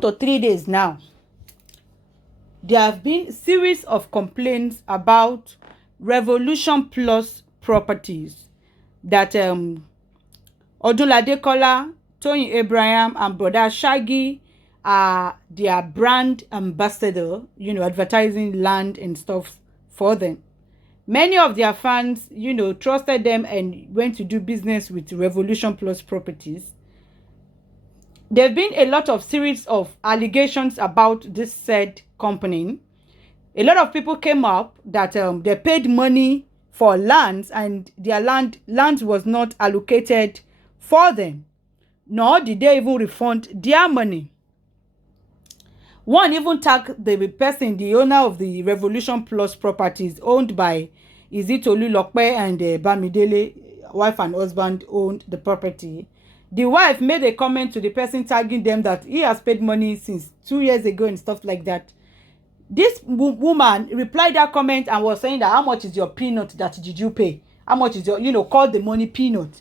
to 3 days now, there have been series of complaints about Revolution Plus properties that Odunlade, Toyin Abraham, and Brother Shaggy are their brand ambassador, advertising land and stuff for them. Many of their fans, trusted them and went to do business with Revolution Plus properties. There have been a lot of series of allegations about this said company. A lot of people came up that they paid money for lands and their land was not allocated for them, nor did they even refund their money. One even tagged the person, the owner of the Revolution Plus properties owned by Tolulokpe and Bamidele, wife and husband, owned the property. The wife made a comment to the person tagging them that he has paid money since 2 years ago and stuff like that. This woman replied that comment and was saying that how much is your peanut that did you pay? How much is your, called the money peanut?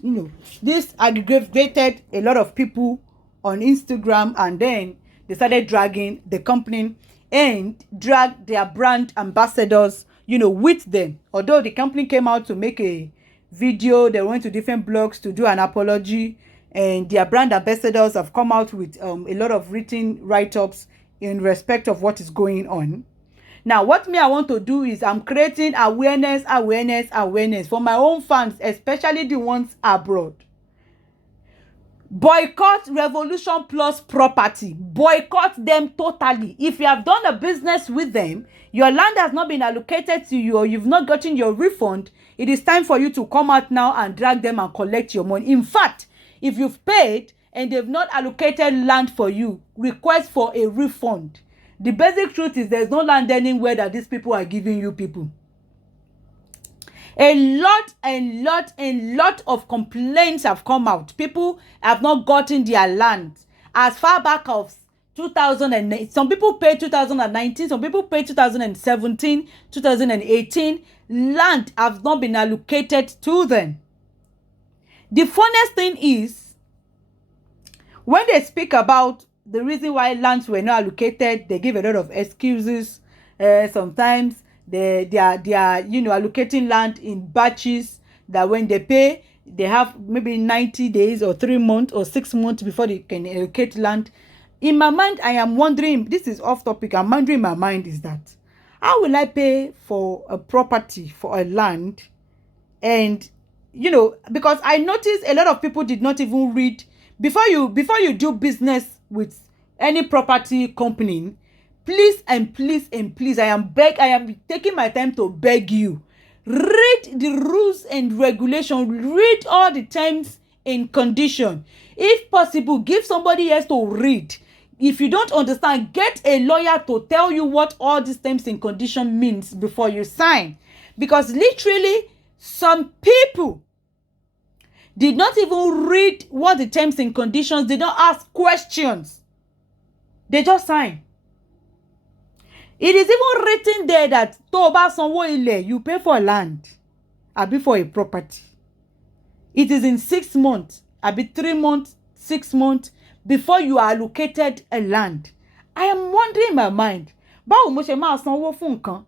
This aggravated a lot of people on Instagram, and then they started dragging the company and dragged their brand ambassadors, with them. Although the company came out to make a video, they went to different blogs to do an apology, and their brand ambassadors have come out with a lot of written write-ups in respect of what is going on. Now, what I want to do is I'm creating awareness for my own fans, especially the ones abroad. Boycott Revolution Plus property. Boycott them totally. If you have done a business with them, your land has not been allocated to you, or you've not gotten your refund, it is time for you to come out now and drag them and collect your money. In fact, if you've paid and they've not allocated land for you, request for a refund. The basic truth is there's no land anywhere that these people are giving you people. A lot of complaints have come out. People have not gotten their land as far back as 2008. Some people paid 2019, some people paid 2017, 2018. Land has not been allocated to them. The funniest thing is, when they speak about the reason why lands were not allocated, they give a lot of excuses. Sometimes they are allocating land in batches, that when they pay, they have maybe 90 days or 3 months or 6 months before they can allocate land. In my mind, I am wondering, this is off topic, I'm wondering in my mind is that, how will I pay for a property, for a land? And because I noticed a lot of people did not even read before you do business with any property company. Please and please and please, I am taking my time to beg you, read the rules and regulations, read all the terms and conditions. If possible, give somebody else to read. If you don't understand, get a lawyer to tell you what all these terms and conditions means before you sign. Because literally, some people did not even read what the terms and conditions, did not ask questions. They just sign. It is even written there that Toba Sanwo Ile, you pay for land, abi for a property. It is in 6 months, abi 3 months, 6 months before you are allocated a land. I am wondering in my mind, báwo mo ṣe máa sanwó fún nǹkan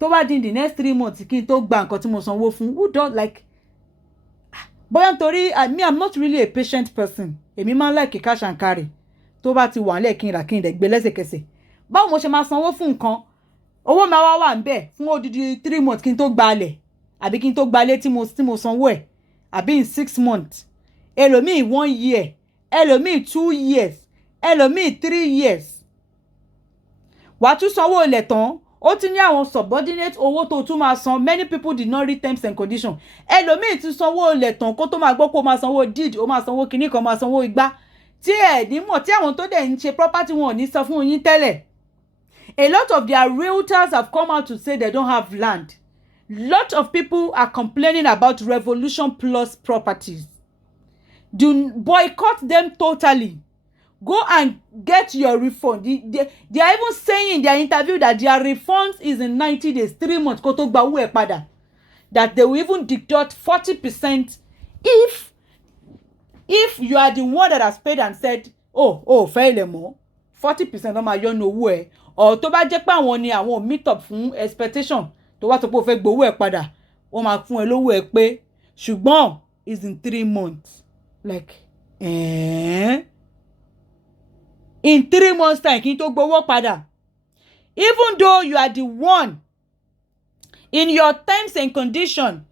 tó bá di in the next 3 months kí n tó gba nǹkan tí mo sanwó fún? Who don't like? Bóyá nítorí I'm not really a patient person. Èmi máa like cash and carry. Tó bá ti wà nílẹ̀ kí n rà kí n dẹ̀ gbé lẹ́sẹ̀kẹsẹ̀. Báwo mo ṣe máa sanwó fún nǹkan? Owó máa wà ńbẹ̀ fún odidi 3 months kí n tó gbalẹ̀, àbí kí n tó gbalẹ̀ tí mo sanwó ẹ̀, àbí in 6 months. Ẹlòmíì 1 year, ẹlòmíì 2 years, ẹlòmíì 3 years. Wàá tún sanwó ilẹ̀ tán, ó ti ní àwọn subordinate owó tó tún máa san. Many people did not read terms and conditions. Ẹlòmíì tún sanwó ilẹ̀ tán kó tó máa gbọ́ kó máa sanwó deed, ó máa sanwó kinní kan, máa sanwó igbá. Tí ẹ̀ ní mọ̀, tí àwọn tó dẹ̀ ń ṣe property wọn ò ní sọ fún yín tẹ́lẹ̀. A lot of their realtors have come out to say they don't have land. Lot of people are complaining about Revolution Plus properties. Do boycott them totally. Go and get your refund. They are even saying in their interview that their refund is in 90 days, 3 months. Kó tó gba owó ẹ̀ padà. That they will even deduct 40% if you are the one that has paid and said, oh, fail more. 40% wọ́n máa yọ ní owó ẹ̀, or tó bá jẹ́ pé àwọn ni àwọn meet up fún expectation tó wá sọ pé o fẹ́ gbowó ẹ̀ padà, wọ́n máa fún ẹ lówó ẹ̀ pé ṣùgbọ́n is in 3 months. Like in 3 months time kí n tó gbowó padà. Even though you are the one in your terms and condition,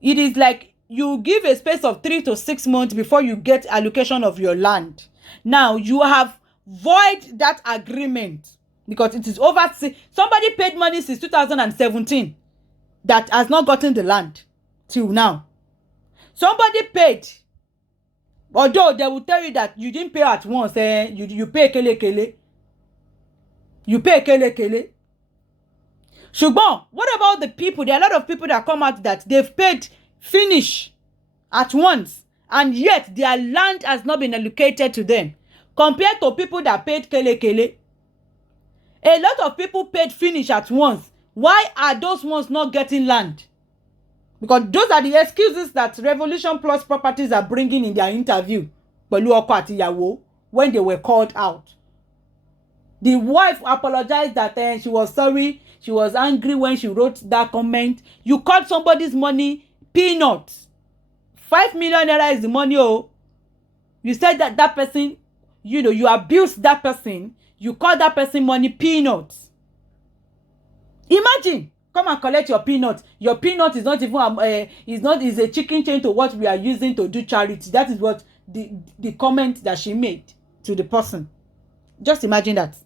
it is like you give a space of 3 to 6 months before you get allocation of your land. Now you have void that agreement because it is over. Somebody paid money since 2017 that has not gotten the land till now. Somebody paid, although they will tell you that you didn't pay at once. You pay kele. You pay kele. Ṣùgbọ́n, what about the people? There are a lot of people that come out that they've paid finish at once, and yet their land has not been allocated to them. Compared to people that paid kele. A lot of people paid finish at once. Why are those ones not getting land? Because those are the excuses that Revolution Plus Properties are bringing in their interview pẹ̀lú ọkọ àti ìyàwó when they were called out. The wife apologized that she was sorry, she was angry when she wrote that comment. You called somebody's money peanuts. 5 million naira is the money. Oh, you said that person, you abused that person. You called that person money peanuts. Imagine, come and collect your peanuts. Your peanut is not even is a chicken chain to what we are using to do charity. That is what the comment that she made to the person. Just imagine that.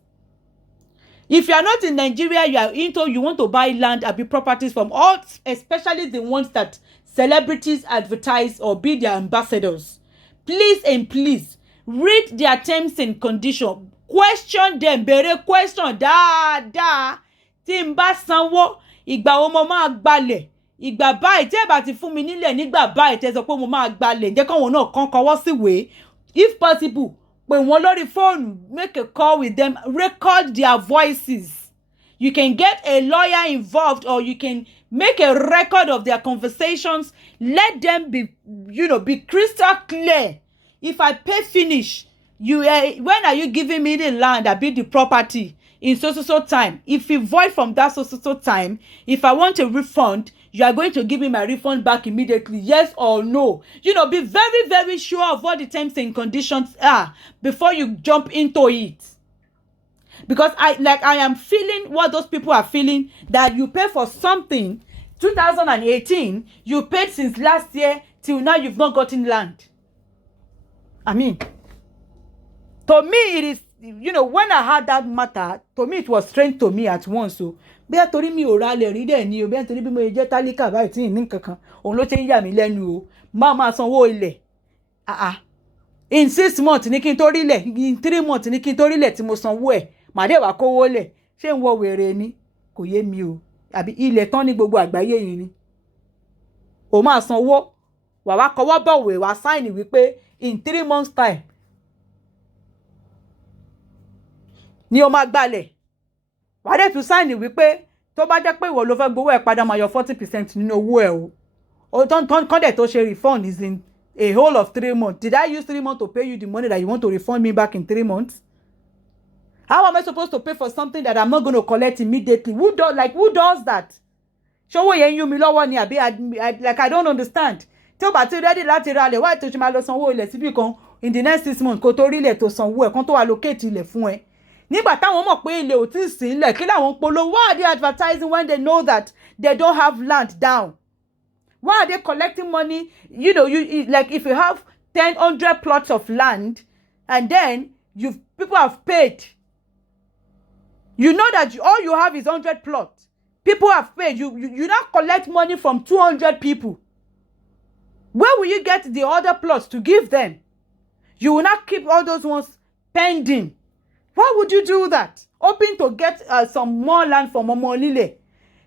If you are not in Nigeria, you want to buy land and be properties from all, especially the ones that celebrities advertise or be their ambassadors. Please and please read their terms and conditions. Question them. Bere question. Da. Tí n bá sanwó, ìgbà wo mo máa gbalẹ̀. Ìgbà báyìí tẹ́ bá ti fún mi nílẹ̀ nígbà báyìí tẹ́ sọ pé mo máa gbalẹ̀. Jẹ́ káwọn náà kàn kọwọ́ síwèé. If possible, pè wọ́n lórí phone, make a call with them, record their voices. You can get a lawyer involved, or you can make a record of their conversations. Let them be crystal clear. If I pay finish, when are you giving me the land? I be the property in so time. If you void from that so time, if I want a refund, you are going to give me my refund back immediately, yes or no? Be very, very sure of what the terms and conditions are before you jump into it. Because I am feeling what those people are feeling, that you pay for something 2018, you paid since last year till now, you've not gotten land. I mean, to me it is, when I had that matter, to me it was strange to me at once. So bẹ́ẹ̀ torí mi ò ra lẹ̀ rí dẹ̀ ni o, bẹ́ẹ̀ torí bí mo jẹ́ tálíkà báyìí tí ní kankan, òun ló ṣe ń yà mí lẹ́nu o. Máa sanwó ilẹ̀. In 6 months ní kí n tó rí lẹ̀, in 3 months ní kí n tó rí lẹ̀ tí mo sanwó ẹ̀, màá dẹ̀ wá kówó lẹ̀. Ṣé ń wọ wèrè ni? Kò yé mi o. Àbí ilẹ̀ tán ní gbogbo àgbáyé yìí ni. O máa sanwó, wà wá kọwọ́ bọ̀wé, wá sign wípé in 3 months time ni o máa gbalẹ̀. Wà á dẹ̀ tún sign wípé tó bá jẹ́ pé ìwọ ló fẹ́ gbowó ẹ̀ padà, máa yọ 40% nínú owó ẹ̀ o. O kọ́ndẹ̀ tó ṣe refund is in a whole of 3 months. Did I use 3 months to pay you the money that you want to refund me back in 3 months? How am I supposed to pay for something that I'm not going to collect immediately? Who does that? Ṣówó yẹn yún mi lọ́wọ́ ni àbí I don't understand. Tí o bá ti ready láti ra ilẹ̀, why tó ṣe máa lọ sanwó ilẹ̀ síbì kan in the next 6 months kó tó rí ilẹ̀ tó sanwó ẹ̀ kan tó allocate ilẹ̀ fún ẹ. Nígbà táwọn mọ̀ pé ilẹ̀ ò tí ì sí ilẹ̀, kí làwọn polówó? Why are they advertising when they know that they don't have land down? Why are they collecting money? Like if you have 100 plots of land and then people have paid. You know that all you have is 100 plots. People have paid. You now collect money from 200 people. Where will you get the other plots to give them? You will not keep all those ones pending. Why would you do that? Hoping to get some more land from Omolile.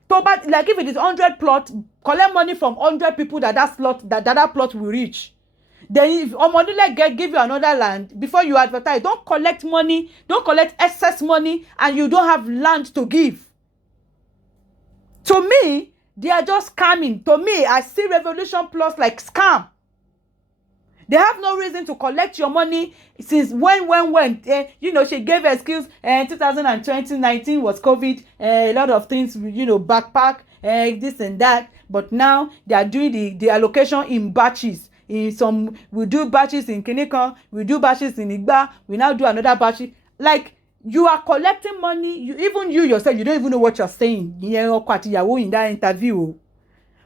Like if it is 100 plots, collect money from 100 people that plot will reach. Then if Omolile give you another land, before you advertise, don't collect money, don't collect excess money, and you don't have land to give. To me, they are just scamming. To me, I see Revolution Plus like scam. They have no reason to collect your money since when. She gave excuse. 2019 was COVID. A lot of things, backpack, this and that. But now they are doing the allocation in batches. We do batches in Kinika, we do batches in Igba, we now do another batch. Like, you are collecting money. Even you yourself, you don't even know what you're saying in that interview.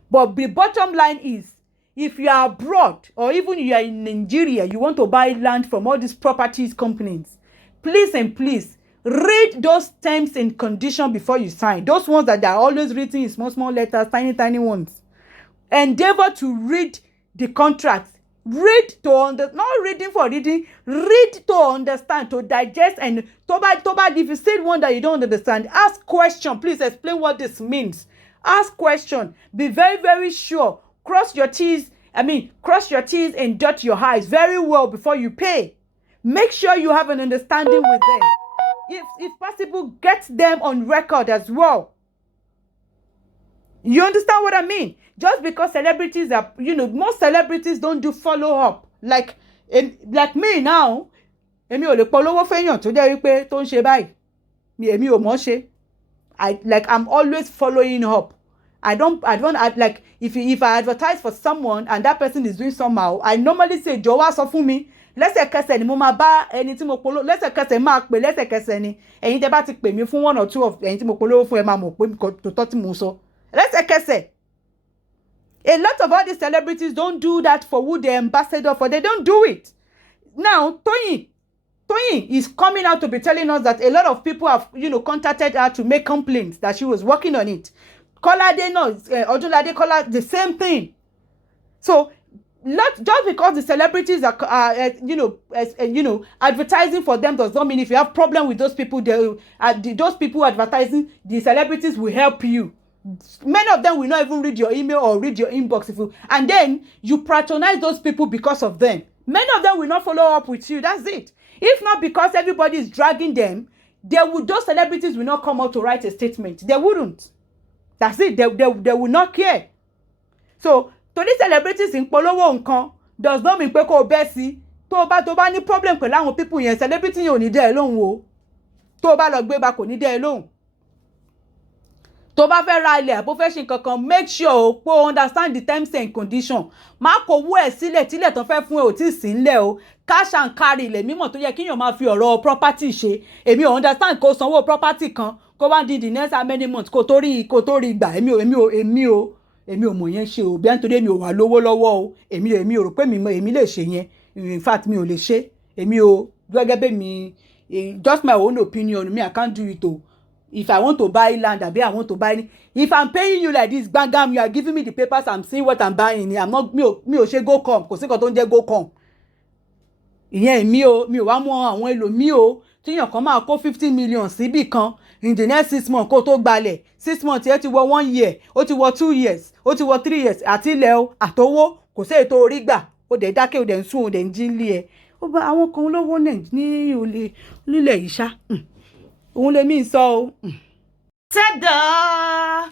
But the bottom line is, if you are abroad or even you are in Nigeria, you want to buy land from all these properties companies, please and please read those terms and conditions before you sign. Those ones that are always written in small letters, tiny ones. Endeavor to read the contract. Read to understand, not reading for reading. Read to understand, to digest, and if you see one that you don't understand, ask question. Please explain what this means. Ask question. Be very, very sure. Cross your T's and dot your I's very well before you pay. Make sure you have an understanding with them. If possible, get them on record as well. You understand what I mean? Just because celebrities are, most celebrities don't do follow-up. Like me now, èmi ò lè polówó fẹ́yàn tó jẹ́ wípé tó ń ṣe báyìí. Èmi ò mọ̀ ṣe. I'm always following up. I don't like, if I advertise for someone and that person is doing somehow, I normally say, jọ̀wọ́ sọ fún mi. Lẹ́sẹ̀kẹsẹ̀ ni mo máa bá ẹni tí mo polówó, lẹ́sẹ̀kẹsẹ̀ máa pè, lẹ́sẹ̀kẹsẹ̀ ni. Ẹ̀yin tẹ́ bá ti pè mí fún 1 or 2 of ẹ̀yin tí mo polówó fún, ẹ máa mọ̀ pé tòótọ́ tí mo sọ. Lẹ́sẹ̀kẹsẹ̀. A lot of all these celebrities don't do that for who they're ambassador for. They don't do it. Now, Toyin is coming out to be telling us that a lot of people have, contacted her to make complaints that she was working on it. Odunlade, the same thing. So, not just because the celebrities are advertising for them does not mean if you have problem with those people, those people advertising, the celebrities will help you. Many of them will not even read your email or read your inbox and then you patronize those people because of them. Many of them will not follow up with you. That's it. If not because everybody is dragging them, those celebrities will not come out to write a statement. They wouldn't. That's it. They will not care. So, to these celebrities in polówó nǹkan does not mean pé kó bẹ́ sí. Tó bá ní problem pẹ̀lú àwọn people yẹn, celebrity yẹn ò ní dẹ́ ẹ lóhùn o. Tó bá lọ gbé bá kò ní dẹ́ ẹ lóhùn. Tó bá fẹ́ ra ilẹ̀ àbó fẹ́ ṣe nǹkankan, make sure pé o understand the terms and conditions. Má kó owó ẹ̀ sílẹ̀ tílẹ̀ tó fẹ́ fún ẹ ò tí ì sí ńlẹ̀ o. Cash and carry ilẹ̀ mímọ̀ tó yẹ kíyàn máa fi ọ̀rọ̀ property ṣe. Èmi ò understand kó sanwó property kan kó wá di the next how many months kó tó rí gbà. Èmi ò mọ̀ yẹn ṣe o. Bí nítorí èmi ò wà lówó lọ́wọ́ o. Èmi ò rò pé èmi lè ṣe yẹn. In fact, mi ò lè ṣe. Èmi ò gẹ́gẹ́ bí mi, just my own opinion, me I can't do it o. If I want to buy land, I want to buy. If I'm paying you like this, bang, you are giving me the papers, I'm seeing what I'm buying. I'm not, me ò ṣe go come. Kò sí nǹkan tó ń jẹ́ go come. Ìyẹn mi ò wá mọ àwọn ẹlòmíì o. Tíyàn kan máa kó 50 million síbì kan. In the next 6 months, kó tó gbalẹ̀. 6 months, ẹ ti wọ 1 year. Ó ti wọ 2 years. Ó ti wọ 3 years. Àti ilẹ̀ o, àtowó, kò sí ètò orí gbà. Ó dẹ̀ dákẹ́, ó dẹ̀ ń sùn, ó dẹ̀ ń jí nílé ẹ. Ó bá àwọn kan lówó ní orílẹ̀ yìí ṣá. Òun lè mí sọ o. Tada!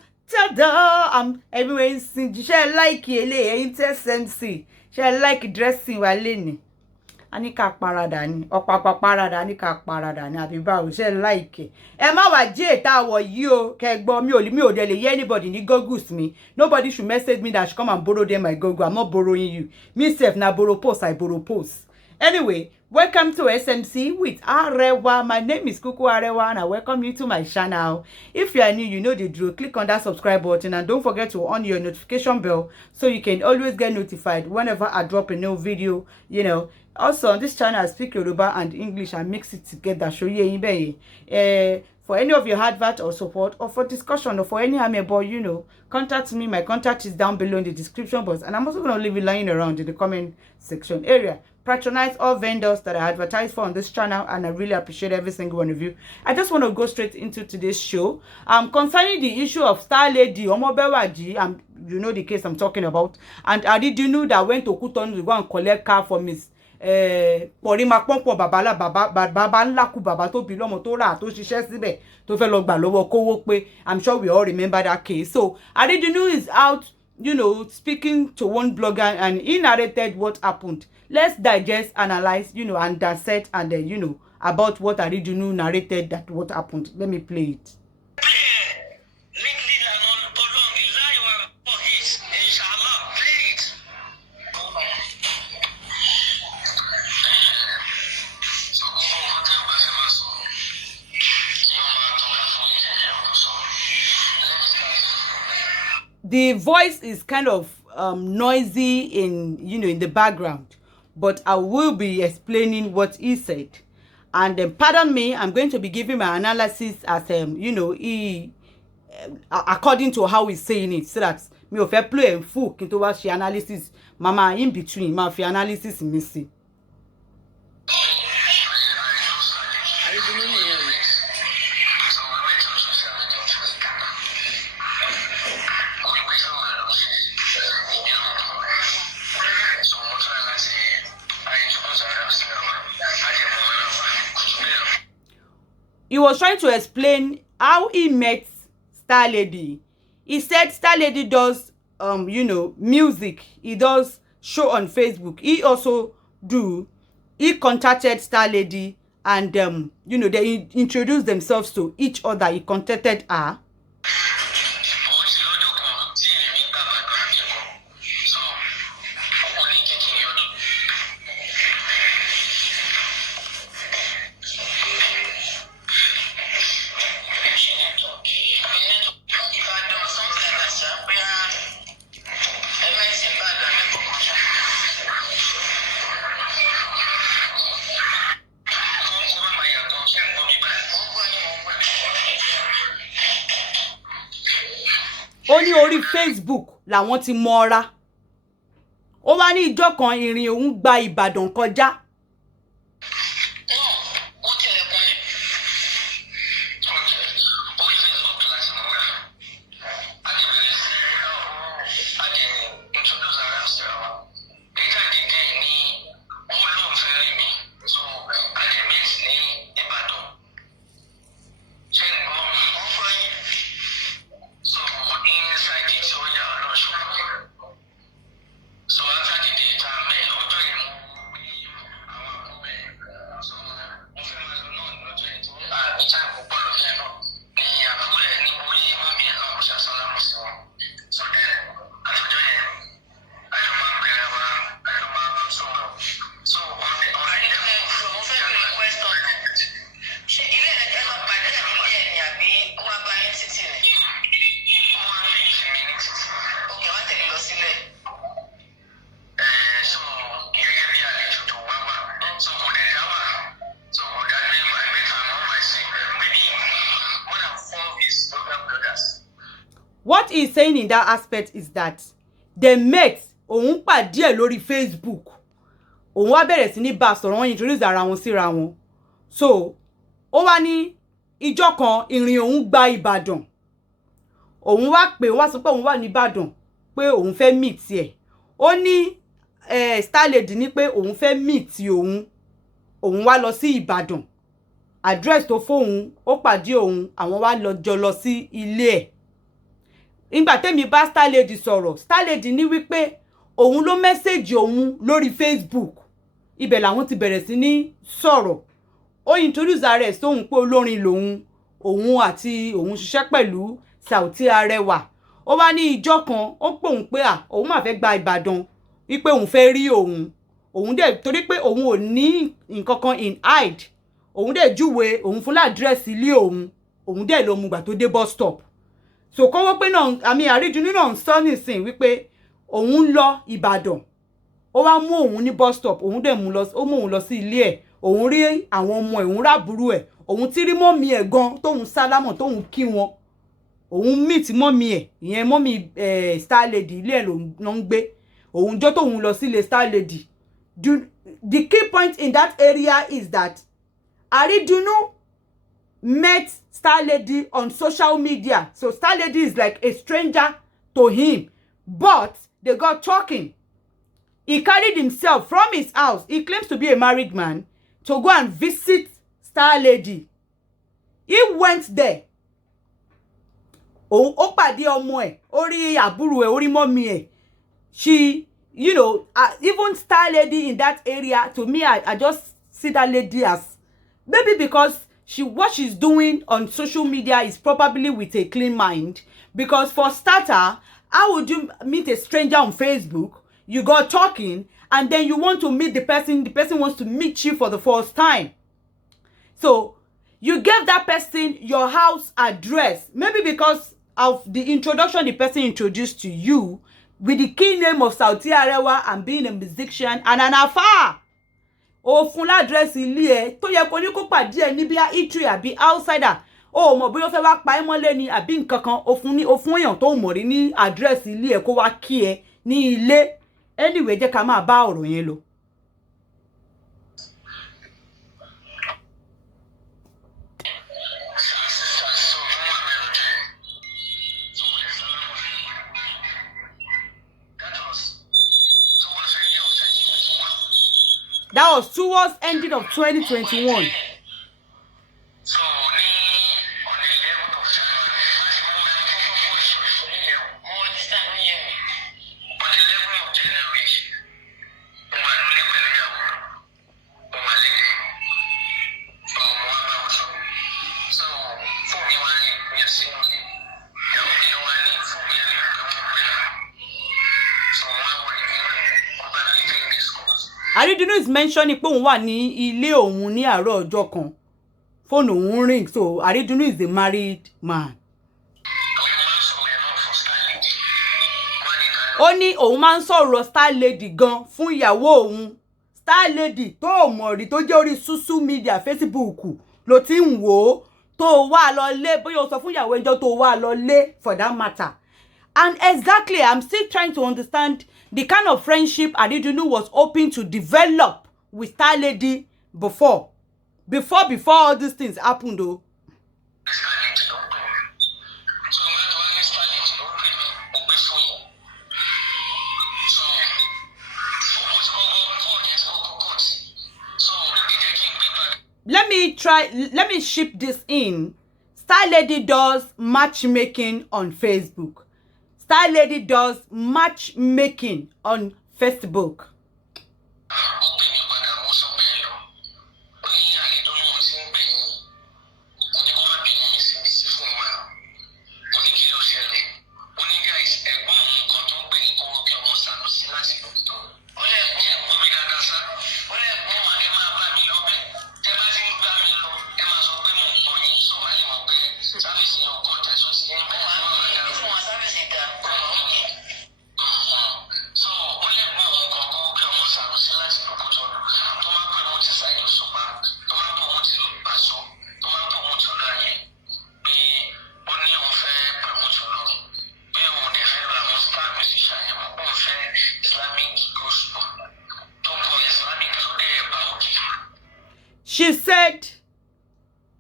I'm everywhere sing. Ṣé like ele ẹ̀yin TSMC. Ṣé like dressing wa leni. Ani ká parada ni. Ọ̀pápá parada ni ká parada ni àbí báwo ṣé like. Ẹ má wá jí ètà wọ̀ yìí o. Kẹ́ gbọ́ mi ò dẹ̀ lè hear anybody ní goggles me. Nobody should message me that should come and borrow them my goggle. I'm not borrowing you. Me self na borrow post, I borrow post. Anyway, welcome to SMC with Arewa. My name is Kuku Arewa and I welcome you to my channel. If you are new, you know the drill. Click on that subscribe button and don't forget to on your notification bell so you can always get notified whenever I drop a new video, Also, on this channel, I speak Yoruba and English and mix it together. Show you for any of your advert or support or for discussion or for any amebo, contact me. My contact is down below in the description box. And I'm also going to leave it lying around in the comment section area. Patronize all vendors that I advertise for on this channel, and I really appreciate every single one of you. I just want to go straight into today's show. Concerning the issue of Star Lady Omobewaji, you know the case I'm talking about, and Aridunu that went to Kutonu to go and collect car for Miss Porima Pompo Baba Nlaku Baba to bilomo to ra to ṣiṣẹ́ síbẹ̀ tó fẹ́ lọ gbà lọ́wọ́ kówó pé. I'm sure we all remember that case. So Aridunu is out speaking to one blogger, and he narrated what happened. Let's digest, analyze, and dissect, and then, about what Aridunu narrated, that what happened. Let me play it. The voice is kind of noisy in the background, but I will be explaining what he said. And pardon me, I'm going to be giving my analysis as he according to how he's saying it, so that me ò fẹ́ play and full kí n tó wá ṣe analysis, mama in between ma fi analysis mi sí. He was trying to explain how he met Star Lady. He said Star Lady does music. He does show on Facebook. He also he contacted Star Lady, and they introduced themselves to each other. He contacted her. Ó ní orí Facebook làwọn ti mọ́ra. Ó wá ní ìjọ́ kan ìrìn òun gba Ìbàdàn kọjá. What he's saying in that aspect is that they met, òun pàdé ẹ̀ lórí Facebook. Òun wá bẹ̀rẹ̀ sí ní bá sọ̀rọ̀, wọ́n introduce ara wọn síra wọn. So, ó wá ní ìjọ́ kan ìrìn òun gba Ìbàdàn. Òun wá pè, wá sọ pé òun wà ní Ìbàdàn, pé òun fẹ́ meet ẹ̀. Ó ní Star Lady ní pé òun fẹ́ meet òun. Òun wá lọ sí Ìbàdàn. Address tó fóun, ó pàdé òun, àwọn wá jọ lọ sí ilé ẹ̀. Ìgbà tẹ́mi bá Star Lady sọ̀rọ̀, Star Lady ní wípé òun ló message òun lórí Facebook. Ibẹ̀ làwọn ti bẹ̀rẹ̀ sí ní sọ̀rọ̀. Ó introduce ara ẹ̀ sóhun pé olórin lòun, òun àti òun ṣiṣẹ́ pẹ̀lú Saoty Arẹwà. Ó wá ní ìjọ́ kan, ó pè òun pé òun máa fẹ́ gba Ìbàdàn, wípé òun fẹ́ rí òun. Òun dẹ̀ torí pé òun ò ní nǹkan kan in hide. Òun dẹ̀ júwe òun fún ládírẹ́sì ilé òun. Òun dẹ̀ lọ mú gbà tó dé bus stop. So kọ́wọ́ pé náà àmì Aridunu náà ń sọ nísìn wípé òun lọ Ìbàdàn. Ó wá mú òun ní bus stop, òun dẹ̀ mú òun lọ sí ilé ẹ̀. Òun rí àwọn ọmọ ẹ̀, òun rábùrú ẹ̀. Òun ti rí mọ́mì ẹ̀ gan tóun sálámọ̀ tóun kí wọn. Òun meet mọ́mì ẹ̀, ìyẹn mọ́mì Star Lady ilé ẹ̀ ló ń gbé. Òun jọ́ tóun lọ sí ilé Star Lady. The key point in that area is that Aridunu met Star Lady on social media. So Star Lady is like a stranger to him. But they got talking. He carried himself from his house. He claims to be a married man, to go and visit Star Lady. He went there. ó pàdé ọmọ ẹ̀, ó rí àbúrò ẹ̀, ó rí mọ́mì ẹ̀. She, you know, even star lady in that area, to me, I just see that lady as maybe because what she's doing on social media is probably with a clean mind. Because for starter, how would you meet a stranger on Facebook? You got talking, and then you want to meet the person wants to meet you for the first time. So you gave that person your house address, maybe because of the introduction the person introduced to you with the key name of Saoti Arewa and being a musician and an affair. O fún l'adresse ilé ẹ tó yẹ kó ní kó pàdé ẹ níbi eatery àbí outsider. O mọ̀ bóyá ó fẹ́ wá pa ẹ́ mọ́lé ni àbí nǹkan kan. O fún èèyàn tó mọ̀ rí ní address ilé ẹ kó wá kí ẹ ní ilé. Anyway, jẹ́ ká máa bá ọ̀rọ̀ yẹn lọ. That was towards ending of 2021. So, on the 11th of January, Aridunu is mentioning pé òun wà ní ilé òun ní àárọ̀ ọjọ́ kan. Phone òun ring, so Aridunu is a married man. Ó ní òun máa ń sọ̀rọ̀ star lady gan fún ìyàwó òun. Star lady tó mọ̀ rí tó jẹ́ orí social media Facebook ló ti ń wò ó tó wá lọ lé bóyá ó sọ fún ìyàwó ẹjọ́ tó wá lọ lé for that matter. And exactly, I'm still trying to understand the kind of friendship Aridunu was hoping to develop with Star Lady before all these things happened though. Let me ship this in. Star Lady does matchmaking on Facebook. Star Lady does matchmaking on Facebook.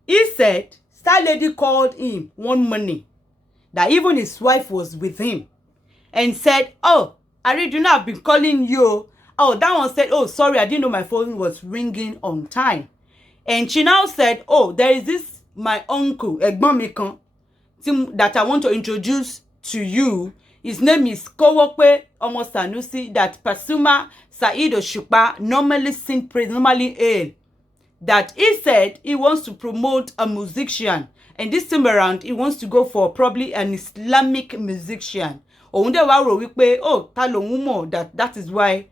He said, Star Lady called him one morning that even his wife was with him and said, oh, Aridunu, I've been calling you. Oh, that one said, oh, sorry, I didn't know my phone was ringing on time. And she now said, oh, there is this, my uncle, Egbon mi kan, that I want to introduce to you. His name is Kowokwe Omo Sanusi, that Pasuma Saheed Osupa normally sing praise, normally hail. That he said he wants to promote a musician, and this time around he wants to go for probably an Islamic musician. Oh, ta lohun mọ̀, that is why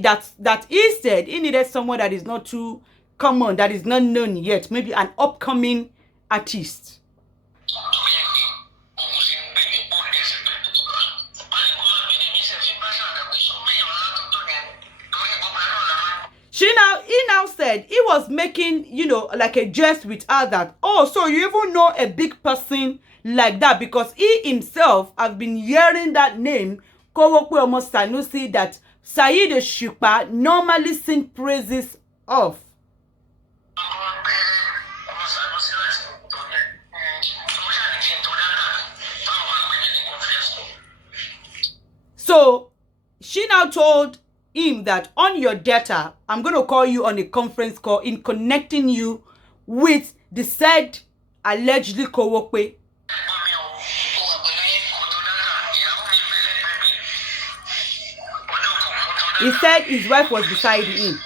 that he said he needed someone that is not too common, that is not known yet, maybe an upcoming artist. He now said he was making, you know, like a jest with her that, oh, so you even know a big person like that, because he himself has been hearing that name, Kowokwe Omo Sanusi, that Saheed Osupa normally sing praises of. So she now told him that on your data, I'm going to call you on a conference call in connecting you with the said allegedly Kowokwe. He said his wife was beside him.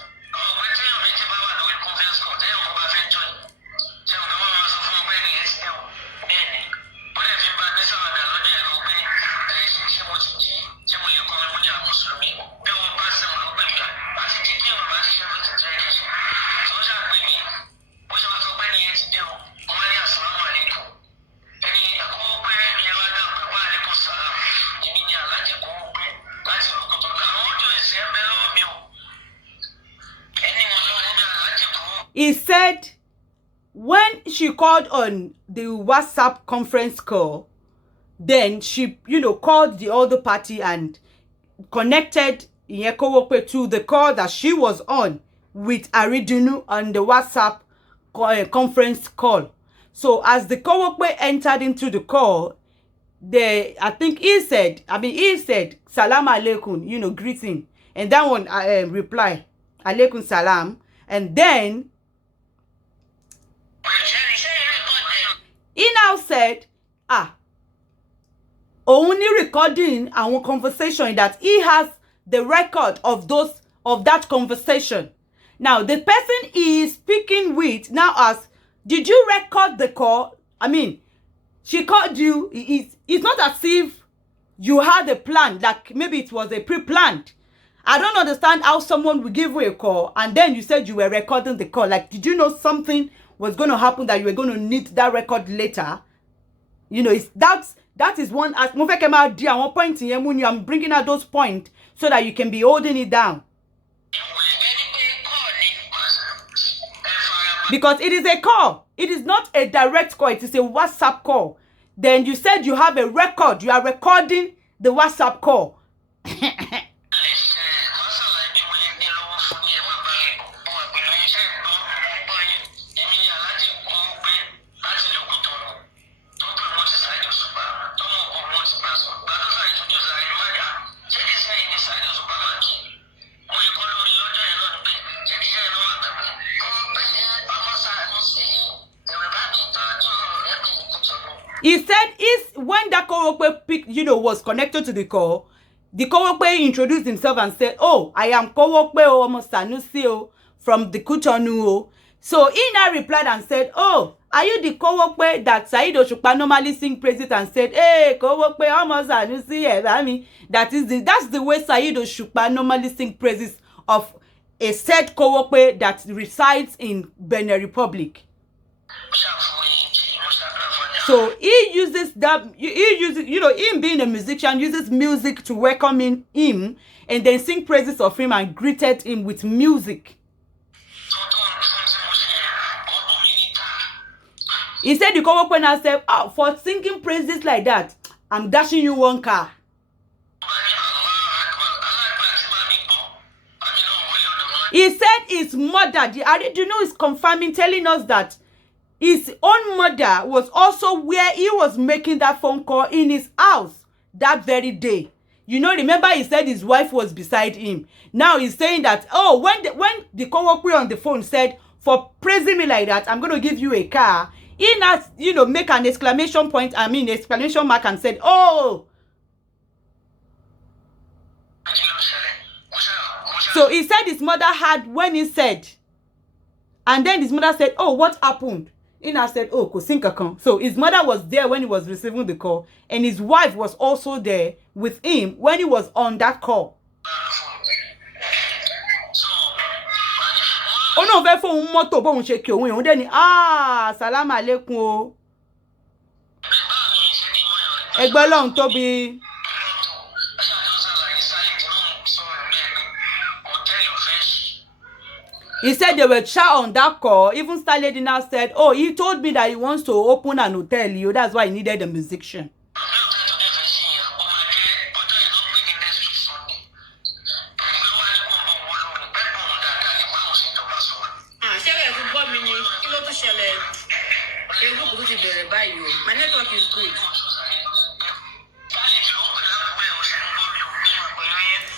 He said when she called on the WhatsApp conference call, then she, called the other party and connected Iyekowope to the call that she was on with Aridunu on the WhatsApp conference call. So as the Kowope entered into the call, he said, Salam alaikum, greeting. And that one reply, alaikum salam. And then he now said, only recording our conversation, that he has the record of that conversation. Now, the person he is speaking with now asks, did you record the call? I mean, she called you. It's not as if you had a plan, like maybe it was a pre-planned. I don't understand how someone will give you a call and then you said you were recording the call. Like, did you know something was going to happen that you were going to need that record later? That is one. As one point in I'm bringing out those points so that you can be holding it down. Because it is a call. It is not a direct call. It is a WhatsApp call. Then you said you have a record. You are recording the WhatsApp call. He said when that Kowope was connected to the call, the Kowope introduced himself and said, "Oh, I am Kowope Omo Sanusi from the Kutonu." So he now replied and said, "Oh, are you the Kowope that Saheed Osupa normally sing praises and said, hey, Kowope Omo Sanusi, that's the way Saheed Osupa normally sing praises of a said Kowope that resides in Benin Republic." So he uses him being a musician, uses music to welcome him and then sing praises of him and greeted him with music. He said the Kowope now said, for singing praises like that, I'm dashing you one car. He said his mother, the Aridunu, is confirming, telling us that his own mother was also where he was making that phone call in his house that very day. Remember he said his wife was beside him. Now he's saying that, when the Kowope on the phone said, for praising me like that, I'm going to give you a car. He now, make an exclamation mark and said, oh. So he said his mother had when he said, and then his mother said, oh, what happened? He now said, oh, Kosinkakan. So his mother was there when he was receiving the call, and his wife was also there with him when he was on that call. Oh no, for un moto bo un se ki ohun de ni salam alaikum o. Egbe Ọlọ́run tóbi. He said they were chat on that call. Even Star Lady now said, oh, he told me that he wants to open an hotel. That's why he needed a musician. My network is good.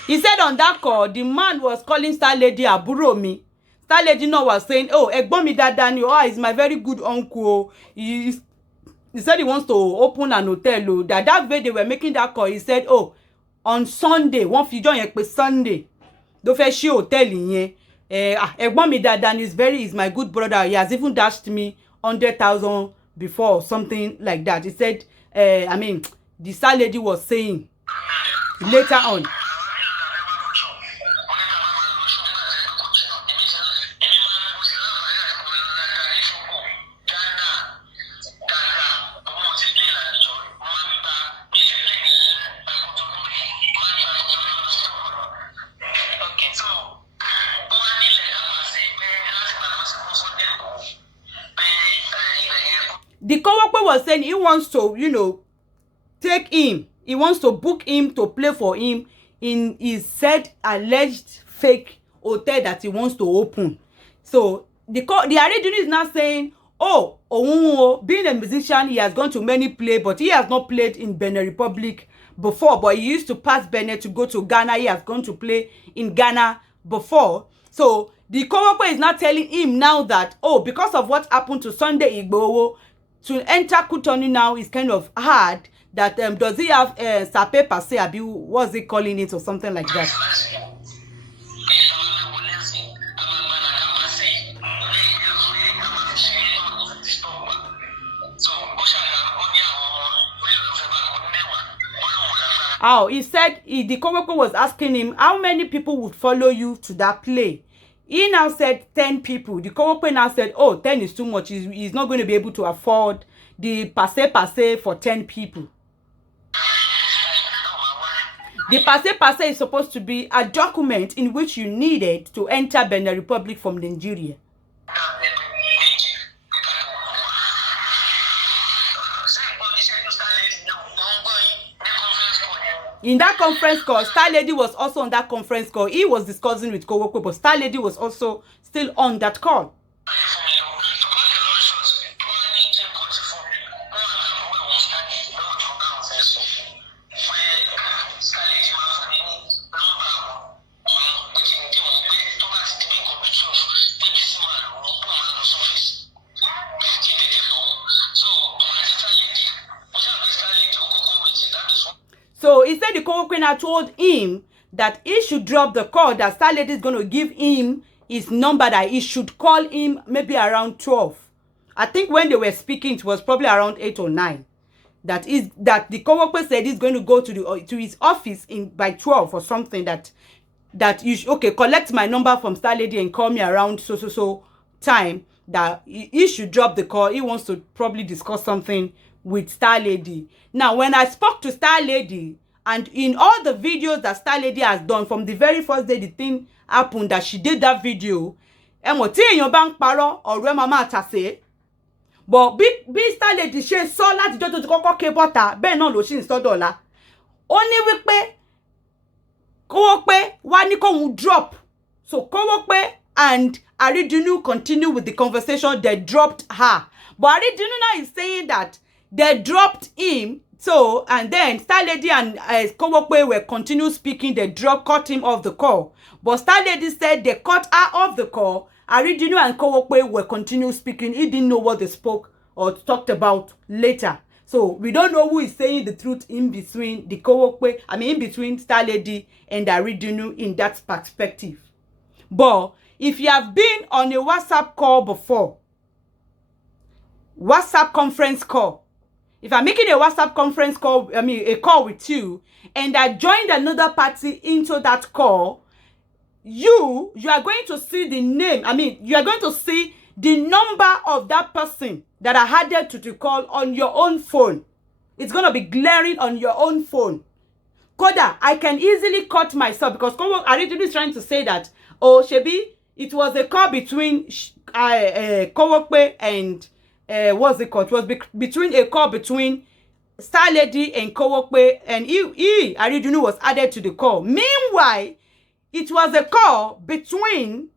He said on that call, the man was calling Star Lady Aburo mi. Star Lady no was saying, oh, Egbon mi dada ni, he's my very good uncle. He said he wants to open an hotel. That day they were making that call. He said, oh, on Sunday, one figure Sunday. ló fẹ́ ṣí hòtẹ́ẹ̀lì yẹn. Ẹ̀gbọ́n mi dáadáa is my good brother. He has even dashed me 100,000 before or something like that. He said, the star lady was saying later on. The coworker was saying he wants to, take him. He wants to book him to play for him in his said alleged fake hotel that he wants to open. So the Aridunu is now saying, being a musician, he has gone to many play, but he has not played in Benin Republic before. But he used to pass Benin to go to Ghana. He has gone to play in Ghana before. So the coworker is not telling him now that, because of what happened to Sunday Igboho, to enter Kutonu now is kind of hard. That does he have sape passe abi, what's he calling it or something like that? He said the coworker was asking him how many people would follow you to that play. He now said 10 people. The coworker now said, 10 is too much. He's not going to be able to afford the passe for 10 people. The passe is supposed to be a document in which you needed to enter Benin Republic from Nigeria. In that conference call, Star Lady was also on that conference call. He was discussing with coworker, but Star Lady was also still on that call. So he said the coworker now told him that he should drop the call, that Star Lady is going to give him his number, that he should call him maybe around 12. I think when they were speaking, it was probably around 8 or 9. That the coworker said he's going to go to his office by 12 or something, that you should, collect my number from Star Lady and call me around so time, that he should drop the call. He wants to probably discuss something with Star Lady. Now, when I spoke to Star Lady, and in all the videos that Star Lady has done from the very first day the thing happened, that she did that video, but bí Star Lady ṣe sọ láti jọ́ tó ti kọ́kọ́ ké bọ́ta, bẹ́ẹ̀ náà ló ṣì ń sọ dọ̀la. Ó ní wípé Kówópé wá ní kóhun drop. So Kówópé and Aridunu continue with the conversation. They dropped her. But Aridunu now is saying that they dropped him. So, and then Star Lady and Kówópé were continue speaking. They cut him off the call. But Star Lady said they cut her off the call. Aridunu and Kówópé were continue speaking. He didn't know what they spoke or talked about later. So we don't know who is saying the truth in between the Kówópé, in between Star Lady and Aridunu in that perspective. But if you have been on a WhatsApp call before, WhatsApp conference call, if I'm making a WhatsApp conference call, a call with you, and I joined another party into that call, you are going to see the name, you are going to see the number of that person that I added to the call on your own phone. It's going to be glaring on your own phone. Koda, I can easily cut myself, because Aridunu is trying to say that, Shebi, it was a call between Kówópé and what's it called? It was between a call between Star Lady and Kówópé, and Aridunu was added to the call. Meanwhile, it was a call between,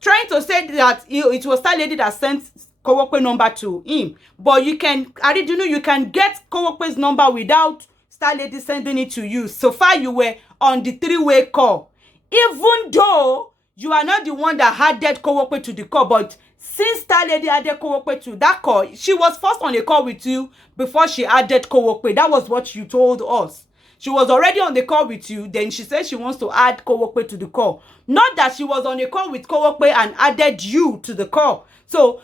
trying to say that it was Star Lady that sent Kówópé number to him. But Aridunu, you can get Kówópé's number without Star Lady sending it to you. So far, you were on the three-way call. Even though you are not the one that added Kówópé to the call, but since Star Lady added Kówópé to that call, she was first on a call with you before she added Kówópé. That was what you told us. she was already on the call with you, then she said she wants to add Kowokpe to the call. Not that she was on a call with Kowokpe and added you to the call. So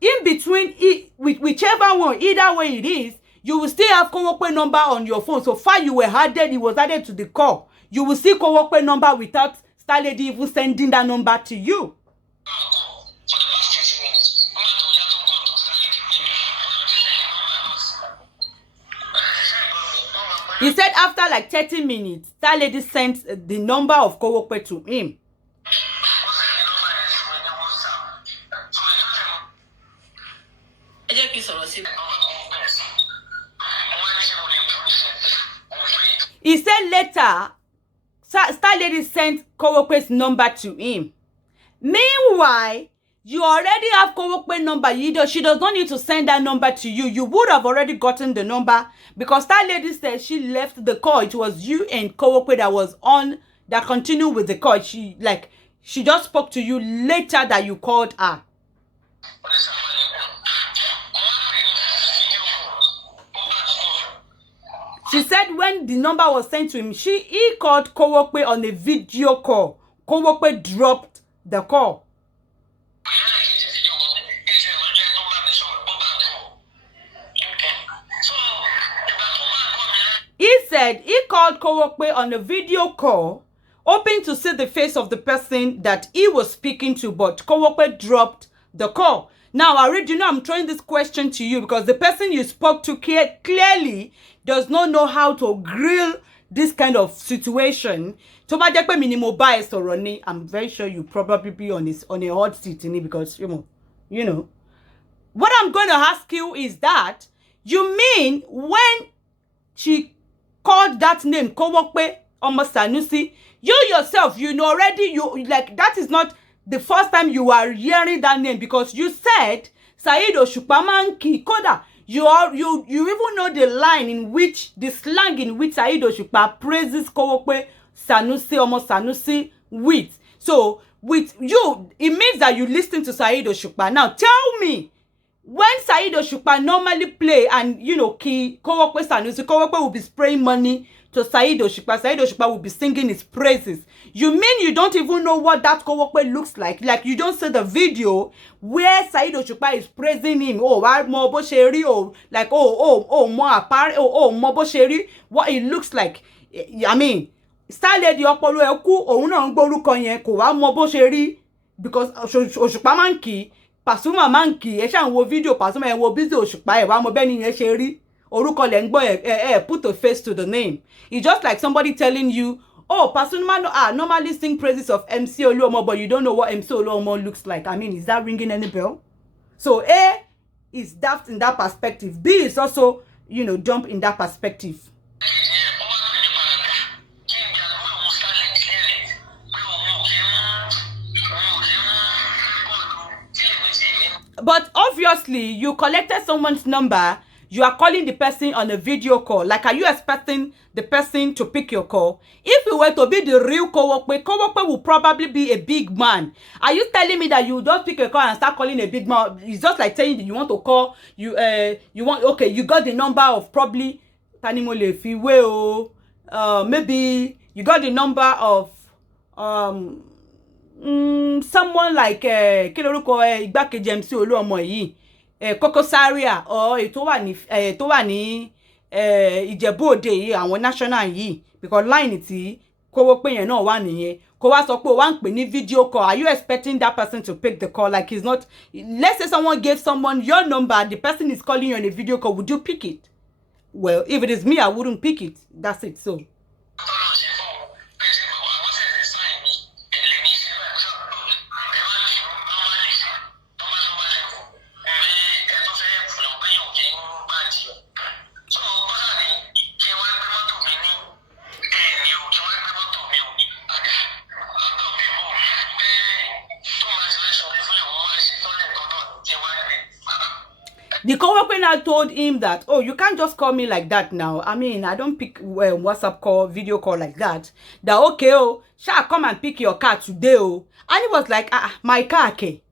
in between, whichever one, either way it is, you will still have Kowokpe number on your phone. So far you were added, it was added to the call. You will see Kowokpe number without Star Lady even sending that number to you. He said after like 30 minutes, Star Lady sent the number of Kowokpe to him. He said later, Star Lady sent Kowokpe's number to him. Meanwhile, you already have Kowokpe number. She does not need to send that number to you. You would have already gotten the number because Star Lady said she left the call. It was you and Kowokpe that was on, that continued with the call. She just spoke to you later that you called her. She said when the number was sent to him, he called Kowokpe on a video call. Kowokpe dropped the call. He said he called Kowokpe on a video call, hoping to see the face of the person that he was speaking to, but Kowokpe dropped the call. Now, Aridunu, I'm throwing this question to you because the person you spoke to clearly does not know how to grill this kind of situation. I'm very sure you probably be on a hot seat because you know. What I'm going to ask you is that you mean when she called that name Kowokpe Omo Sanusi, you yourself, you know already, that is not the first time you are hearing that name because you said Saheed Osupa Manki Koda. You even know the line in which, the slang in which Saheed Osupa praises Kowokpe Sanusi Omo Sanusi with. So with you, it means that you listen to Saheed Osupa. Now tell me, when Saheed Osupa normally play and Kowokpe Sanusi, Kowokpe will be spraying money to Saheed Osupa. Saheed Osupa will be singing his praises. You mean you don't even know what that Kowokpe looks like? Like you don't see the video where Saheed Osupa is praising him. Oh, mo bo sheri. Oh, like mo apart. Mo bo sheri. What it looks like. I mean, Star Lady opolo eku. Òun náà ń gbórúkọ yẹn kò wá mo bo sheri because Osupa Manki, Pasuma Manki. Ẹ ṣá ń wo video Pasuma ẹ wo busy Osupa ẹ wá mo bẹ́ẹ̀ ni yẹn ṣe rí. Orúkọ lẹ ń gbọ́ put a face to the name. It's just like somebody telling you, oh, Pasuma normally sing praises of MC Oluomo, but you don't know what MC Oluomo looks like. I mean, is that ringing any bell? So A is daft in that perspective. B is also, dumb in that perspective. But obviously, you collected someone's number. You are calling the person on a video call. Like, are you expecting the person to pick your call? If it were to be the real Kowokpe will probably be a big man. Are you telling me that you don't pick a call and start calling a big man? It's just like saying that you want to call, you got the number of probably maybe you got the number of someone like Igbakeji MC Oluomo yìí. Koko Zaria or tó wà ní Ìjẹ̀bú Òde yìí àwọn national yìí because line tí Kowokpe yẹn náà wà nìyẹn kó wá sọ pé ó wá ń pè ní video call. Are you expecting that person to pick the call? Like, he's not. Let's say someone gave someone your number, the person is calling you on a video call, would you pick it? Well, if it is me, I wouldn't pick it. That's it. So the Kowokpe now told him that, oh, you can't just call me like that now. I mean, I don't pick WhatsApp call, video call like that. That, okay, oh, shall I come and pick your car today, oh? And he was like, my car, okay.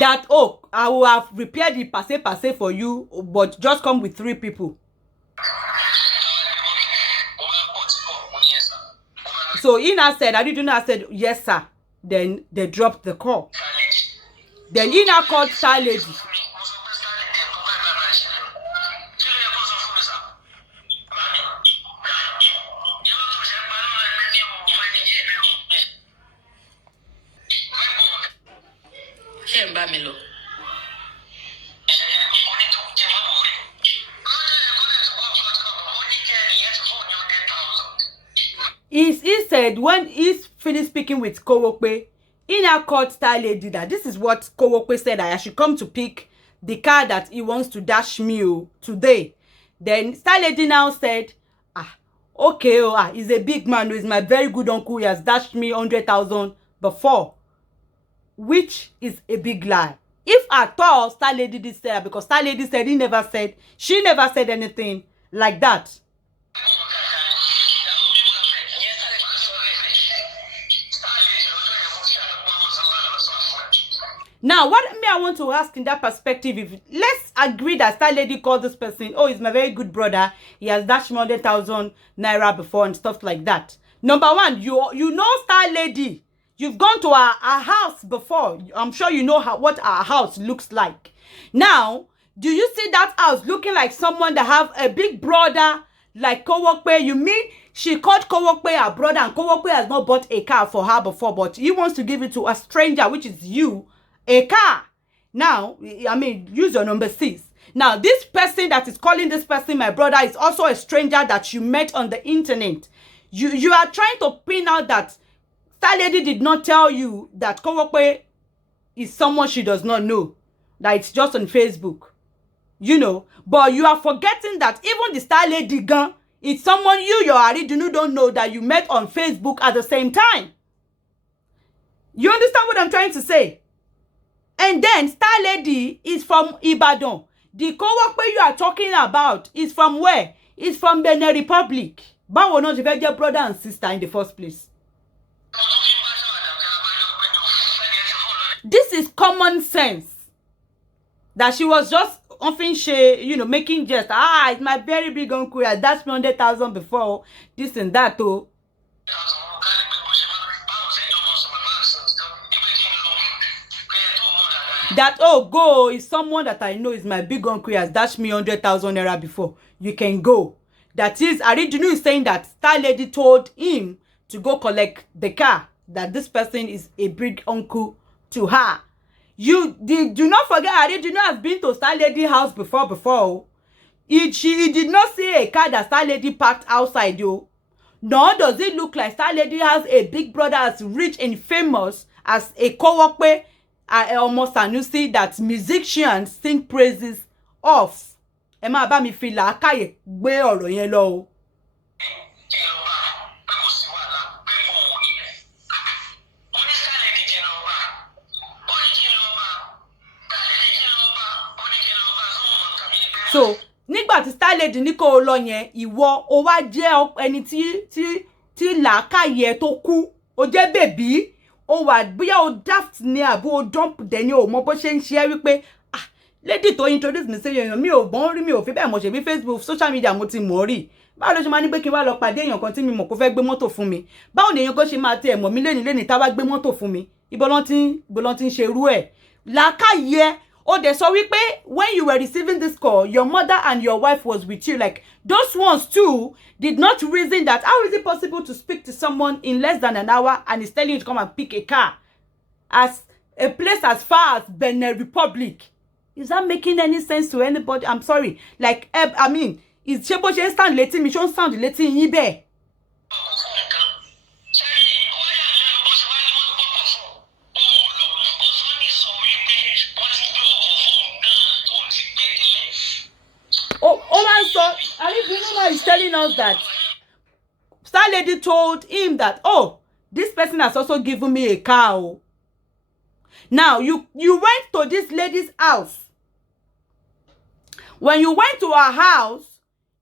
That, oh, I will have repaired the passe for you, but just come with 3 people. So Ina said, Aridunu said, yes, sir. Then they dropped the call. Then Ina called Star Lady. He said when he's finished speaking with Kowokwe, he now called Star Lady that this is what Kowokwe said, I should come to pick the car that he wants to dash me today. Then Star Lady now said, okay, he's a big man, he's my very good uncle, he has dashed me 100,000 before, which is a big lie. If at all Star Lady did say that, because Star Lady said she never said anything like that. Now, what I want to ask in that perspective, if let's agree that Star Lady called this person, oh, he's my very good brother, he has dashed me 100,000 naira before and stuff like that. Number one, you know Star Lady. You've gone to our house before. I'm sure you know what our house looks like. Now, do you see that house looking like someone that have a big brother like Kowokwe? You mean she called Kowokwe her brother, and Kowokwe has not bought a car for her before, but he wants to give it to a stranger, which is you, a car. Now, I mean, use your number 6. Now, this person that is calling this person my brother is also a stranger that you met on the internet. You are trying to pin out that Star Lady did not tell you that Kowokwe is someone she does not know, that it's just on Facebook, you know. But you are forgetting that even the Star Lady gun is someone your Aridunu don't know, that you met on Facebook at the same time. You understand what I'm trying to say? And then Star Lady is from Ibadan. The Kowokwe you are talking about is from where? It's from Benin Republic. Báwo náà ṣe fẹ́ jẹ́ brother and sister in the first place? This is common sense. That she was just often making jest. It's my very big uncle. That's 100,000 before. This and that, oh. That, oh, go is someone that I know is my big uncle, has dashed me 100,000 naira before. You can go. That is, Aridunu is saying that Star Lady told him to go collect the car. That this person is a big uncle to her. Do not forget, Aridunu has been to Star Lady house before. She did not see a car that Star Lady parked outside, yo. Nor does it look like Star Lady has a big brother as rich and famous as a Kowokwe, almost Sanusi, that musicians sing praises of. Ẹ máa bá mi fi làákàyè gbé ọ̀rọ̀ yẹn lọ o. So, nígbà tí Star Lady ní kó lọ yẹn, ìwọ ó wá jẹ́ ẹni tí làákàyè tó kú, ó jẹ́ bèbí, ó wà bóyá ó daft ní àbí ó dump dẹni ó mọ bó ṣe ń ṣe wípé lady tó introduce mi sí èèyàn mi ò gbọ́n rí, mi ò fi bẹ́ẹ̀ mọ̀ ṣe bí Facebook social media mo ti mọ̀ rí. Báwo ló ṣe máa ní pé kí n wá lọ pàdé èèyàn kan tí mi mọ̀ kó fẹ́ gbé mọ́tò fún mi? Báwo ni èèyàn kan ṣe máa tẹ ẹ̀mọ̀ mi lẹ́ni tá wá gbé mọ́tò fún mi? Ibo lọ́n ti ń ṣe irú ẹ̀. Làákàyè ó dẹ̀ sọ wípé when you were receiving this call, your mother and your wife was with you. Like, those ones too did not reason that how is it possible to speak to someone in less than an hour and he's telling you to come and pick a car as a place as far as Benin Republic? Is that making any sense to anybody? I'm sorry. Like, I mean, is Shebo stand letting me show sound letting you be? Aridunu is telling us that Star Lady told him that, oh, this person has also given me a car. Now, you went to this lady's house. When you went to her house,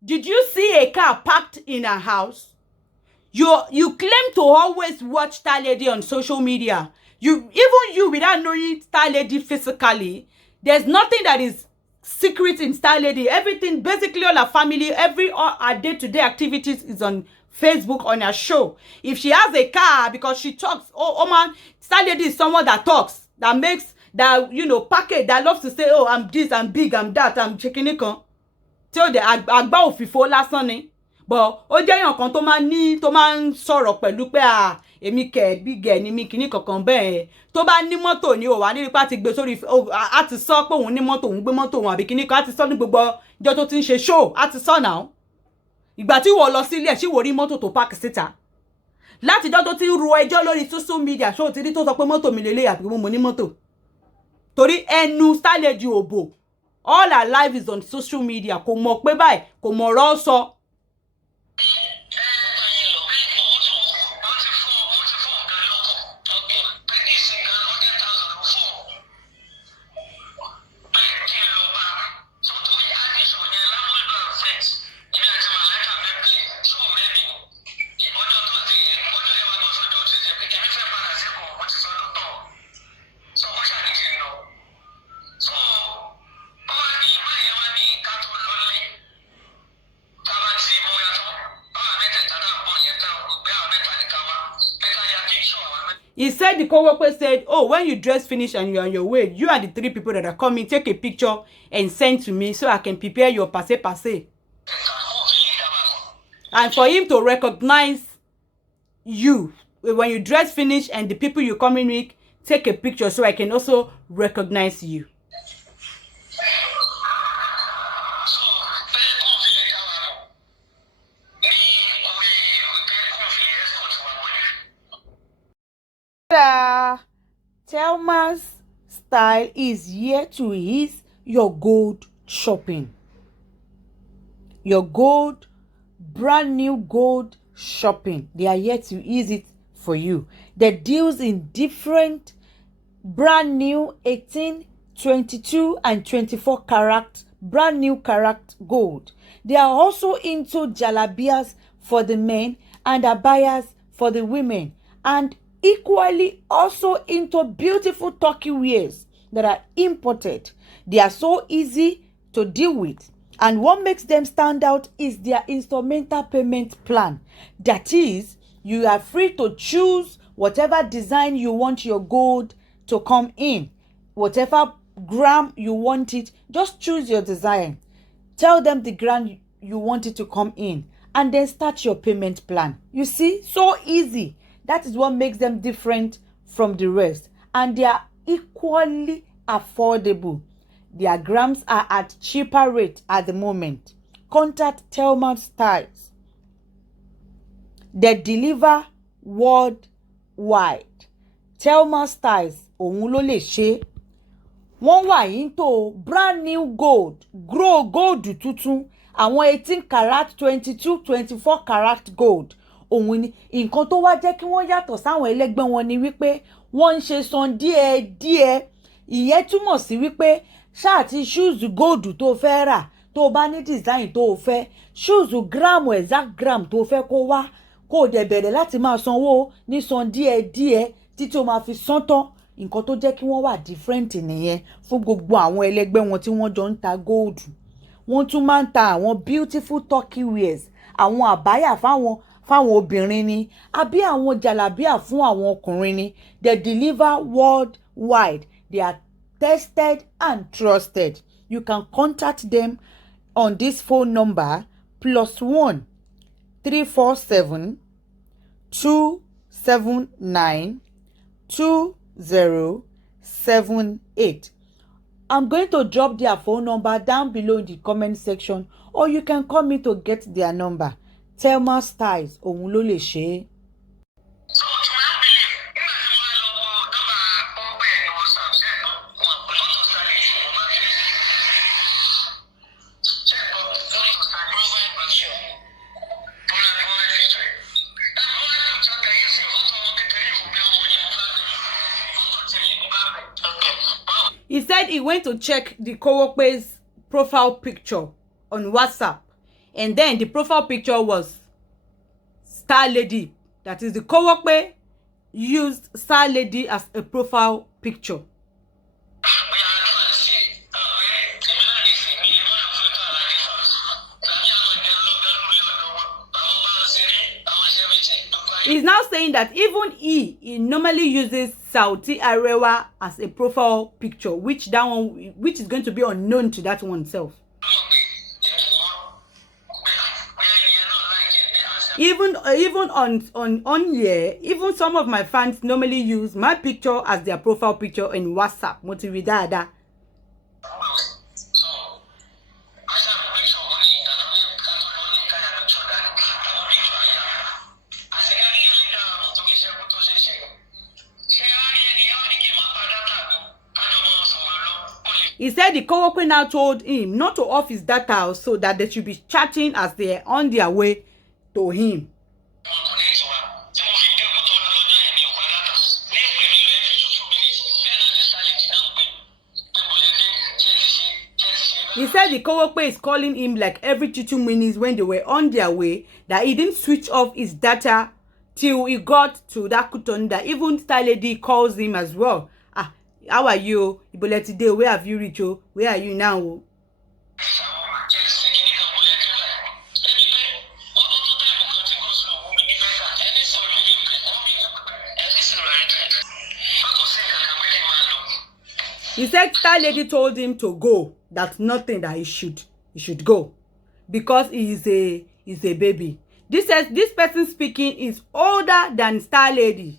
did you see a car parked in her house? You claim to always watch Star Lady on social media. Even you, without knowing Star Lady physically, there's nothing that is secret in Star Lady. Everything, basically all her family, all her day-to-day activities is on Facebook, on her show. If she has a car, because she talks, oh man, Star Lady is someone that talks, that makes, that, package, that loves to say, oh, I'm this, I'm big, I'm that, I'm checking it on. Tell the agba òfìfo lásán ni. But ó jẹ́ èèyàn kan tó máa ń sọ̀rọ̀ pẹ̀lú pé èmi kẹ̀ big girl ni mi kìíní kankan bẹ́ẹ̀. Tó bá ní mọ́tò ni ó wà ní ipá ti gbé sórí, á ti sọ pé òun ní mọ́tò, òun gbé mọ́tò òun àbí kìíní kan, á ti sọ ní gbogbo ọjọ́ tó ti ń ṣe show, á ti sọ now. Ìgbà tí wọ́n lọ sílé ẹ̀, ṣé wò rí mọ́tò tó park síta. Láti ọjọ́ tó ti ń ro ẹjọ́ lórí social media, ṣó ti rí tó sọ pé mọ́tò mi lélẹ̀ àbí mo ní mọ́tò. Torí ẹnu Star Lady òbò. All her life is on social media. Kò mọ̀ pé báyìí, kò mọ̀ ọ̀rọ̀ sọ. He said, the co-worker said, oh, when you dress finish and you're on your way, you and the 3 people that are coming, take a picture and send to me so I can prepare your passe. And for him to recognize you, when you dress finish and the people you're coming with, take a picture so I can also recognize you. Thelma's style is here to ease your gold shopping. Your gold, brand new gold shopping. They are here to ease it for you. The deals in different brand new 18, 22 and 24 karat brand new karat gold. They are also into jalabias for the men and abayas for the women, and equally also into beautiful Turkey wears that are imported. They are so easy to deal with, and what makes them stand out is their instrumental payment plan. That is, you are free to choose whatever design you want your gold to come in, whatever gram you want it. Just choose your design, tell them the gram you want it to come in, and then start your payment plan. You see, so easy. That is what makes them different from the rest. And they are equally affordable. Their grams are at cheaper rate at the moment. Contact Thelma Styles. They deliver worldwide. Thelma Styles, òun ló lè ṣe. Wọ́n wà into brand new gold, grow gold tuntun, àwọn 18 karat, 22, 24 karat gold. Òun ni nǹkan tó wá jẹ́ kí wọ́n yàtọ̀ sáwọn ẹlẹ́gbẹ́ wọn ni wípé wọ́n ń ṣe san díẹ̀. Ìyẹn túmọ̀ sí wípé ṣáà ti ṣúùzù góòdù tó fẹ́ rà, tó bá ní design tó fẹ́, ṣúùzù gram exact gram tó fẹ́ kó wá, kó dẹ̀ bẹ̀rẹ̀ láti máa sanwó ní san díẹ̀ títí ó máa fi san tán. Nǹkan tó jẹ́ kí wọ́n wà different nìyẹn fún gbogbo àwọn ẹlẹ́gbẹ́ wọn tí wọ́n jọ ń ta góòdù. Wọ́n tún máa ń ta àwọn beautiful Turkey wears, àwọn àbáyà fáwọn obìnrin ni, àbí àwọn jàlábíà fún àwọn ọkùnrin ni. They deliver worldwide. They are tested and trusted. You can contact them on this phone number +1 347 279 2078. I'm going to drop their phone number down below in the comment section, or you can call me to get their number. Thelma Styles, òun ló lè ṣe é. He said he went to check the co-worker's profile picture on WhatsApp, and then the profile picture was Star Lady. That is the co-worker used Star Lady as a profile picture. He's now saying that even he normally uses Saudi Arabia as a profile picture, which is going to be unknown to that oneself. Even on here, even some of my fans normally use my picture as their profile picture in WhatsApp. Motividada. He said the co-worker now told him not to off his data so that they should be chatting as they're on their way to him. He said the co-worker is calling him like every 2 minutes when they were on their way, that he didn't switch off his data till he got to that Kuton, that even Star Lady calls him as well. How are you? Today, where have you reached? Where are you now? He said Star Lady told him to go. That's nothing that he should go, because he is a baby. This person speaking is older than Star Lady.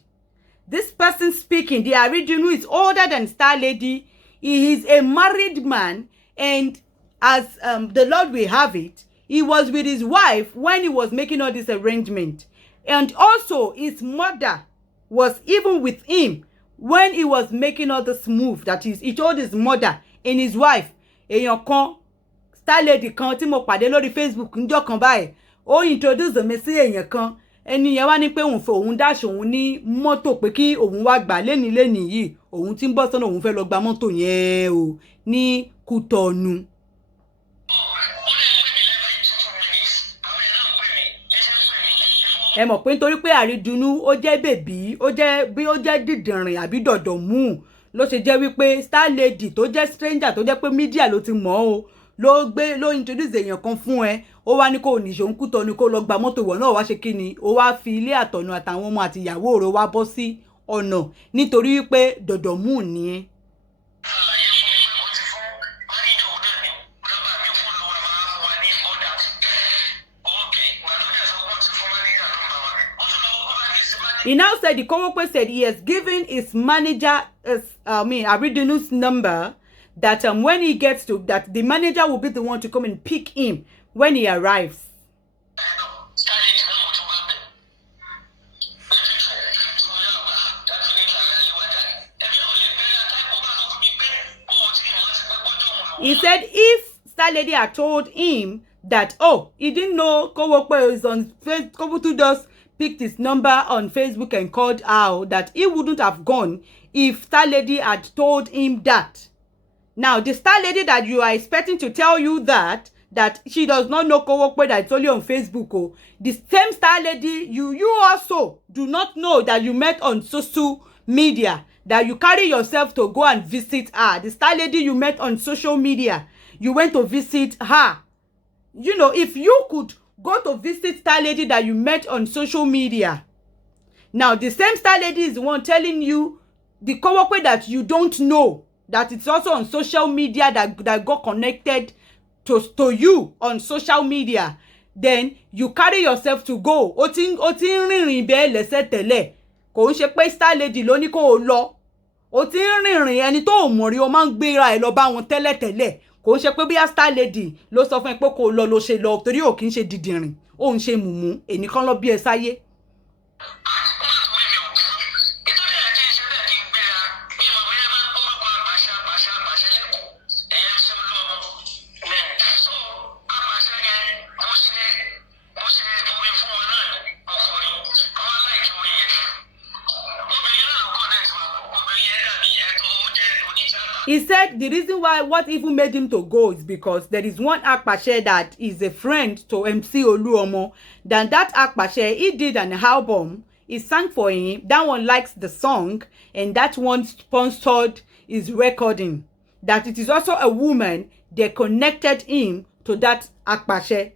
This person speaking, the Aridunu, is older than Star Lady. He is a married man, and as the Lord will have it, he was with his wife when he was making all this arrangement. And also, his mother was even with him when he was making all this move. That is, he told his mother and his wife, èèyàn kan, Star Lady kan tí mo pàdé lórí Facebook ńjọ́ kan báyìí, ó introduce mi sí èèyàn kan. Ẹni yẹn wá ní pé òun fẹ́ òun dash òun ní mọ́tò pé kí òun wá gbà léni yìí, òun tí ń bọ̀ sọ́nà òun fẹ́ lọ gba mọ́tò yẹn o ní Kútọ̀nù. Ẹ mọ̀ pé nítorí pé Aridunu ó jẹ́ bèbí, ó jẹ́ dìdìrìn àbí dọ̀dọ̀ mú, ló ṣe jẹ́ wípé Star Lady tó jẹ́ stranger tó jẹ́ pé media ló ti mọ̀ o ló introduce èèyàn kan fún ẹ, ó wá ní kó ní ṣòun Kútọ̀nù kó lọ gba mọ́tò ìwọ náà wá ṣe kí ni, ó wá fi ilé àtọ̀nù àtàwọn ọmọ àti ìyàwó rẹ̀ wá bọ́ sí ọ̀nà nítorí wípé dọ̀dọ̀ mú ni ẹ. He now said the co-worker said he has given his manager, Aridunu's number, that when he gets to, that the manager will be the one to come and pick him when he arrives. He said if Star Lady had told him that, oh, he didn't know co-worker is on Facebook, to just picked his number on Facebook and called out, that he wouldn't have gone if Star Lady had told him that. Now, the Star Lady that you are expecting to tell you that she does not know co-worker that it's only on Facebook. Oh, the same Star Lady, you also do not know that you met on social media, that you carry yourself to go and visit her. The Star Lady you met on social media, you went to visit her. You know, if you could go to visit Star Lady that you met on social media. Now, the same Star Lady is the one telling you the co-worker that you don't know, that it's also on social media, that got connected to you on social media. Then you carry yourself to go. O ti ń rìnrìn bẹ́ẹ̀ lẹ́sẹ̀ tẹ́lẹ̀. Kò ń ṣe pé Star Lady ló ní kó o lọ. O ti ń rìnrìn, ẹni tó ò mọ̀ rí o máa ń gbéra ẹ̀ lọ bá wọn tẹ́lẹ̀tẹ́lẹ̀. Kò ń ṣe pé bí Star Lady ló sọ fún ẹ pé kó lọ ló ṣe lọ, torí ò kì í ṣe dìdìrìn, ó ń ṣe mùmú, ẹnìkan lọ bí ẹ sáyé. He said the reason why what even made him to go is because there is one Akpashe that is a friend to MC Oluomo. Then that Akpashe, he did an album he sang for him. That one likes the song, and that one sponsored his recording. That it is also a woman, they connected him to that Akpashe.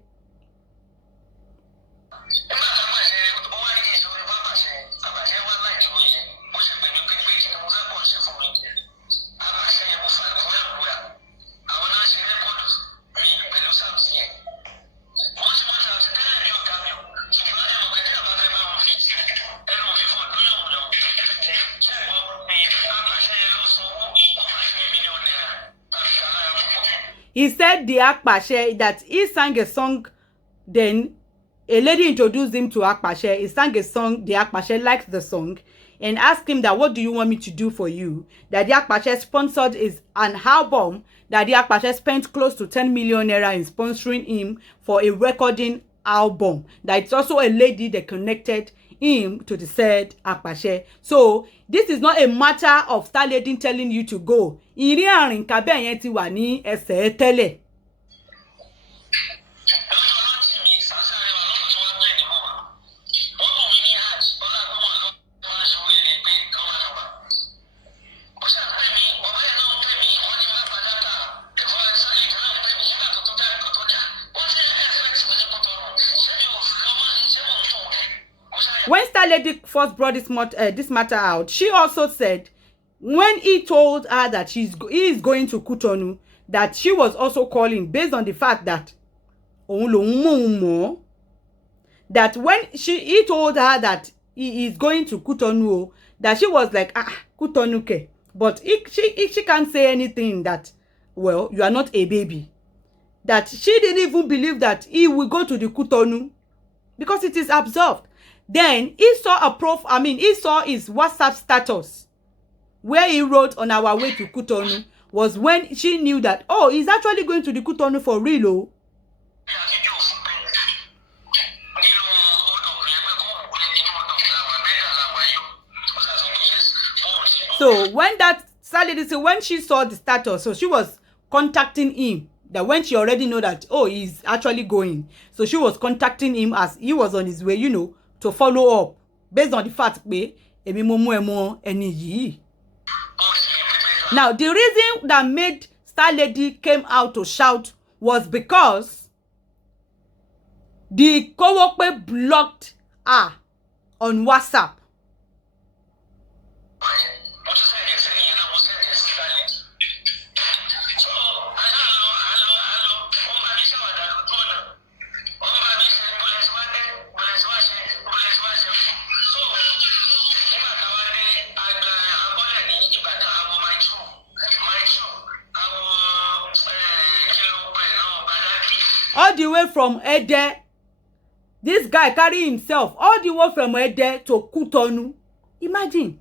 He said the Akpashe, that he sang a song, then a lady introduced him to Akpashe. He sang a song, the Akpashe liked the song, and asked him that, what do you want me to do for you? That the Akpashe sponsored is an album, that the Akpashe spent close to 10 million naira in sponsoring him for a recording album. That it's also a lady that connected him to the said Akpashe. So this is not a matter of Star Lady telling you to go. Ìrìn àrìn kábẹ́ yẹn ti wà ní ẹsẹ̀ tẹ́lẹ̀. When Star Lady first brought this matter out, she also said when he told her that he is going to Cotonou, that she was also calling based on the fact that that when he told her that he is going to Cotonou, that she was like, Cotonou ke. But she can't say anything that, well, you are not a baby. That she didn't even believe that he will go to the Cotonou because it is absorbed. Then he saw he saw his WhatsApp status where he wrote, on our way to Cotonou, was when she knew that, oh, he's actually going to the Cotonou for real. Oh. So when that Saturday, so when she saw the status, so she was contacting him. That when she already know that, oh, he's actually going, so she was contacting him as he was on his way, you know, to follow up based on the fact that now the reason that made Star Lady came out to shout was because the Kowokwe blocked her on WhatsApp. All the way from Ede, this guy carry himself all the way from Ede to Cotonou. Imagine,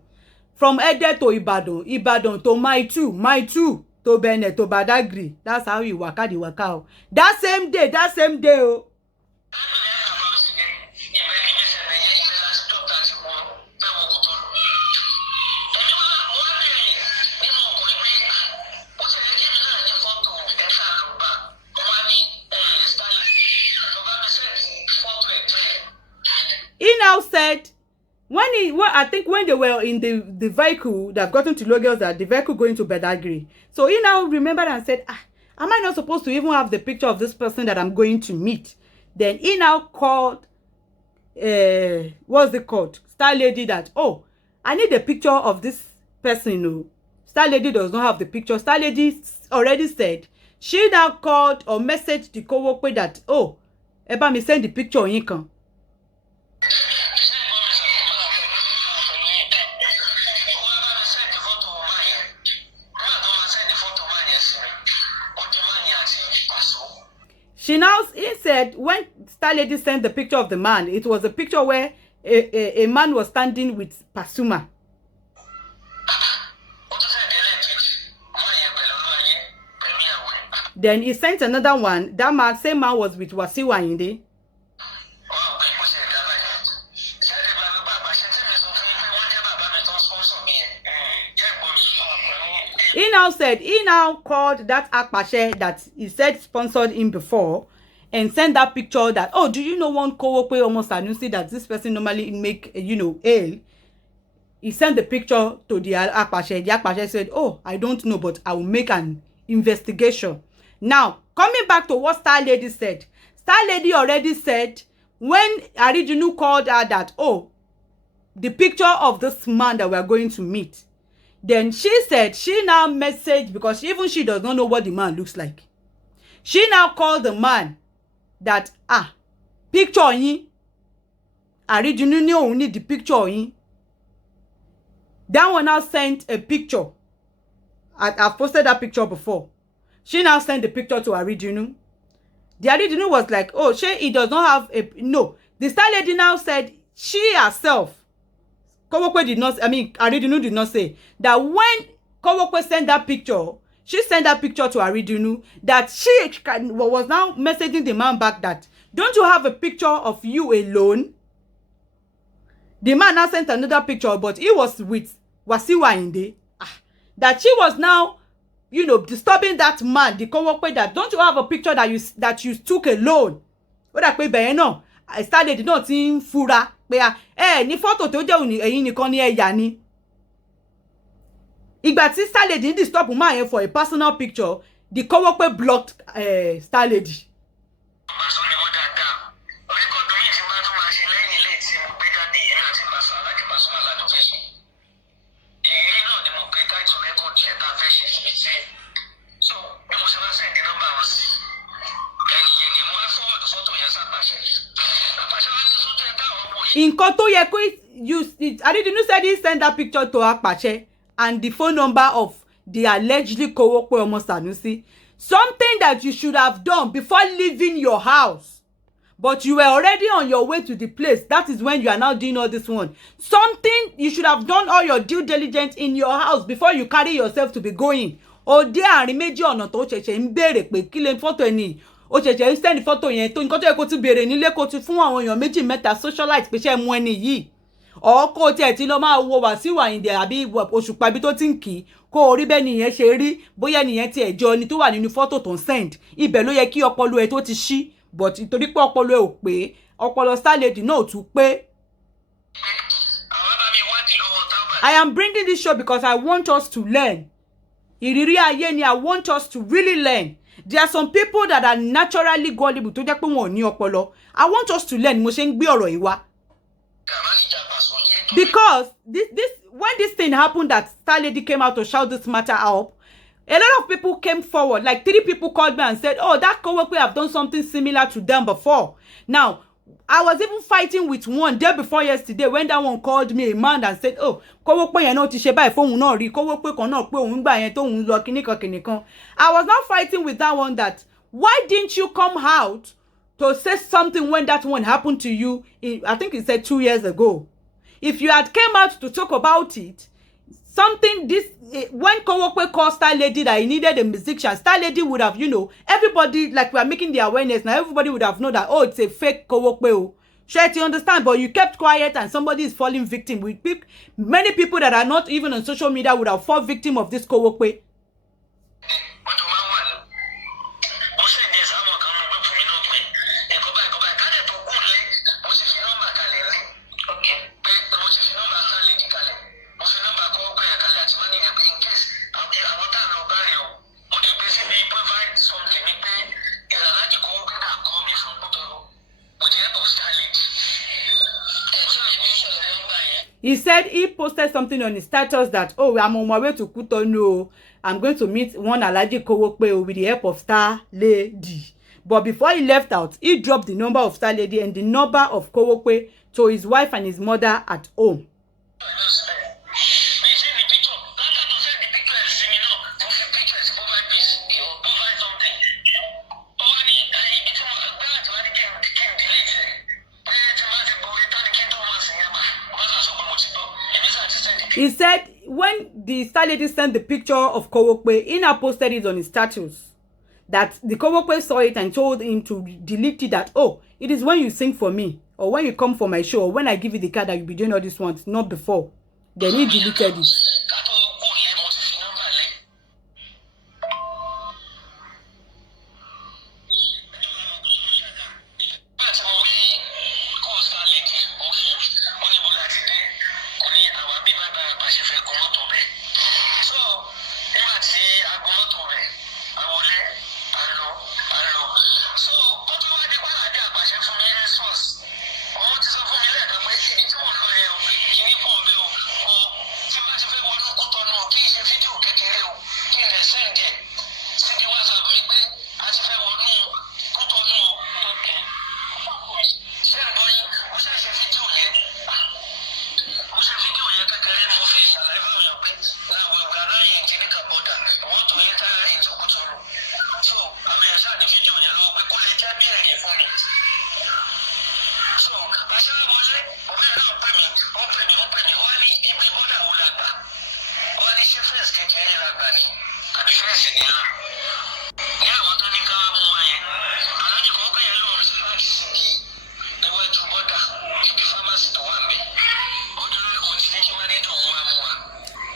from Ede to Ibadan, Ibadan to Maitu to Benin to Badagry. That's how he waka the waka. That same day, oh. He now said, I think when they were in the vehicle that got into Lagos, that the vehicle going to Badagry. So he now remembered and said, am I not supposed to even have the picture of this person that I'm going to meet? Then he now called, what's it called? Star Lady, that, oh, I need a picture of this person. No, Star Lady does not have the picture. Star Lady already said, she now called or messaged the co-worker that, oh, eba me send the picture on you. He said when Star Lady sent the picture of the man, it was a picture where a man was standing with Pasuma. Then he sent another one. That same man was with Wasiu Ayinde. He now called that Akpashe that he said sponsored him before, and send that picture that, oh, do you know one Kowokwe almost Sanusi that this person normally make, ale? He sent the picture to the Akpashe. The Akpashe said, oh, I don't know, but I will make an investigation. Now, coming back to what Star Lady said. Star Lady already said when Aridunu called her that, oh, the picture of this man that we are going to meet. Then she said she now messaged, because even she does not know what the man looks like. She now called the man that, picture yin. Aridunu ni òun need the picture yin. That one now sent a picture. I've posted that picture before. She now sent the picture to Aridunu. The Aridunu was like, oh, he does not have a... No. The Star Lady now said she herself, Kowokwe did not... Aridunu did not say that when Kowokwe sent that picture, she sent that picture to Aridunu, that she was now messaging the man back that, don't you have a picture of you alone? The man now sent another picture, but he was with Wasiwa Inde. That she was now, disturbing that man, the Kowokwe, that don't you have a picture that you took alone? What that pé no, I started not in fura. Ni photo tó jẹ́ òní ẹ̀yin nìkan ni ẹ̀yà ni. Ìgbà tí Star Lady did stop man for a personal picture, the Kowokwe blocked Star Lady. Nǹkan tó yẹ kó Aridunu said he sent that picture to Akpashe and the phone number of the allegedly Kowokwe Omo Sanusi. Something that you should have done before leaving your house. But you were already on your way to the place. That is when you are now doing all this one. Something you should have done all your due diligence in your house before you carry yourself to be going. Ode àárín méjì ọ̀nà tó ṣẹ̀ṣẹ̀ ń béèrè pé kí lè photo ẹni. Ó ṣẹ̀ṣẹ̀ ń send photo yẹn tó nǹkan tó yẹ kó ti béèrè nílé kó ti fún àwọn èèyàn méjì mẹ́ta socialite pé ṣé mú ẹni yìí. Or kó tiẹ̀ ti lọ máa wo Wasiu Ayinde àbí Òṣùpá bí tó ti ń kì kó orí bẹ́ẹ̀ nìyẹn ṣe rí bóyá nìyẹn tiẹ̀ jọ ni tó wà nínú photo tó ń send. Ibẹ̀ ló yẹ kí ọpọlọ ẹ tó ti ṣí, but nítorí pé ọpọlọ ẹ ò pé, ọpọlọ Star Lady náà ò tún pé. I am bringing this show because I want us to learn. Ìrírí ayé ni, I want us to really learn. There are some people that are naturally gullible tó jẹ́ pé wọn ò ní ọpọlọ. I want us to learn. Mo ṣe ń gbé ọ̀rọ̀ yìí wá. Because when this thing happened that Star Lady came out to shout this matter out, a lot of people came forward. Like 3 people called me and said, oh, that Kowokwe have done something similar to them before. Now, I was even fighting with one day before yesterday when that one called me a man and said, oh, Kowokwe yẹn náà ti ṣe báyìí fóun náà rí, Kowokwe kan náà pé òun gbà yẹn tóun lọ kíníkan. I was now fighting with that one that, why didn't you come out to say something when that one happened to you? I think he said 2 years ago. If you had came out to talk about it, when Kowokwe called Star Lady that he needed a musician, Star Lady would have, everybody, like we are making the awareness now, everybody would have known that, oh, it's a fake Kowokwe. Sure, you understand, but you kept quiet and somebody is falling victim. Many people that are not even on social media would have fallen victim of this Kowokwe. He said he posted something on his status that, oh, I'm on my way to Kutonu. I'm going to meet one Alhaji Kowokwe with the help of Star Lady. But before he left out, he dropped the number of Star Lady and the number of Kowokwe to his wife and his mother at home. He said when the Star Lady sent the picture of Kowokwe, he now posted it on his status. That the Kowokwe saw it and told him to delete it, that, oh, it is when you sing for me, or when you come for my show, or when I give you the card that you'll be doing all these ones, not before. Then he deleted it.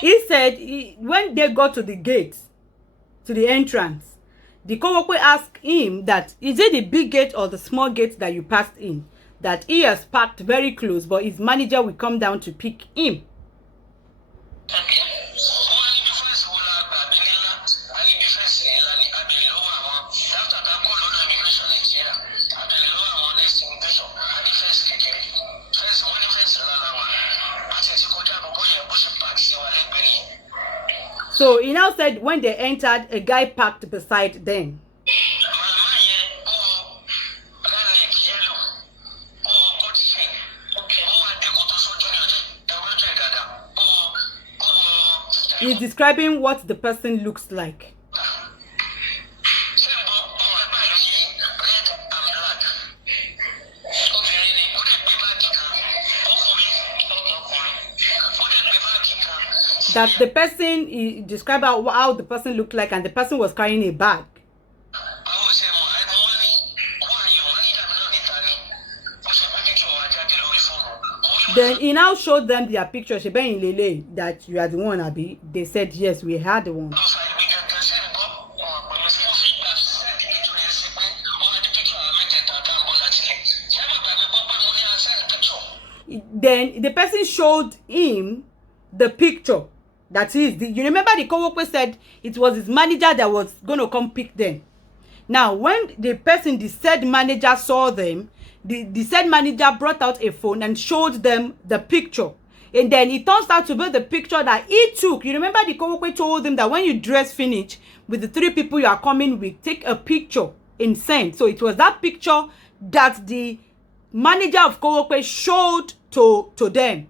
He said when they got to the gate, to the entrance, the co-worker asked him that, is it the big gate or the small gate that you passed in? That he has parked very close, but his manager will come down to pick him. So he now said when they entered, a guy parked beside them. He's describing what the person looks like. That the person, he described how the person looked like, and the person was carrying a bag. Then he now showed them their picture, that you are the one, Abi. They said, yes, we had the one. Then the person showed him the picture. That is, you remember the co-worker said it was his manager that was going to come pick them. Now, when the said manager saw them, the said manager brought out a phone and showed them the picture. And then it turns out to be the picture that he took. You remember the co-worker told him that when you dress finish with the 3 people you are coming with, take a picture and send. So it was that picture that the manager of co-worker showed to them.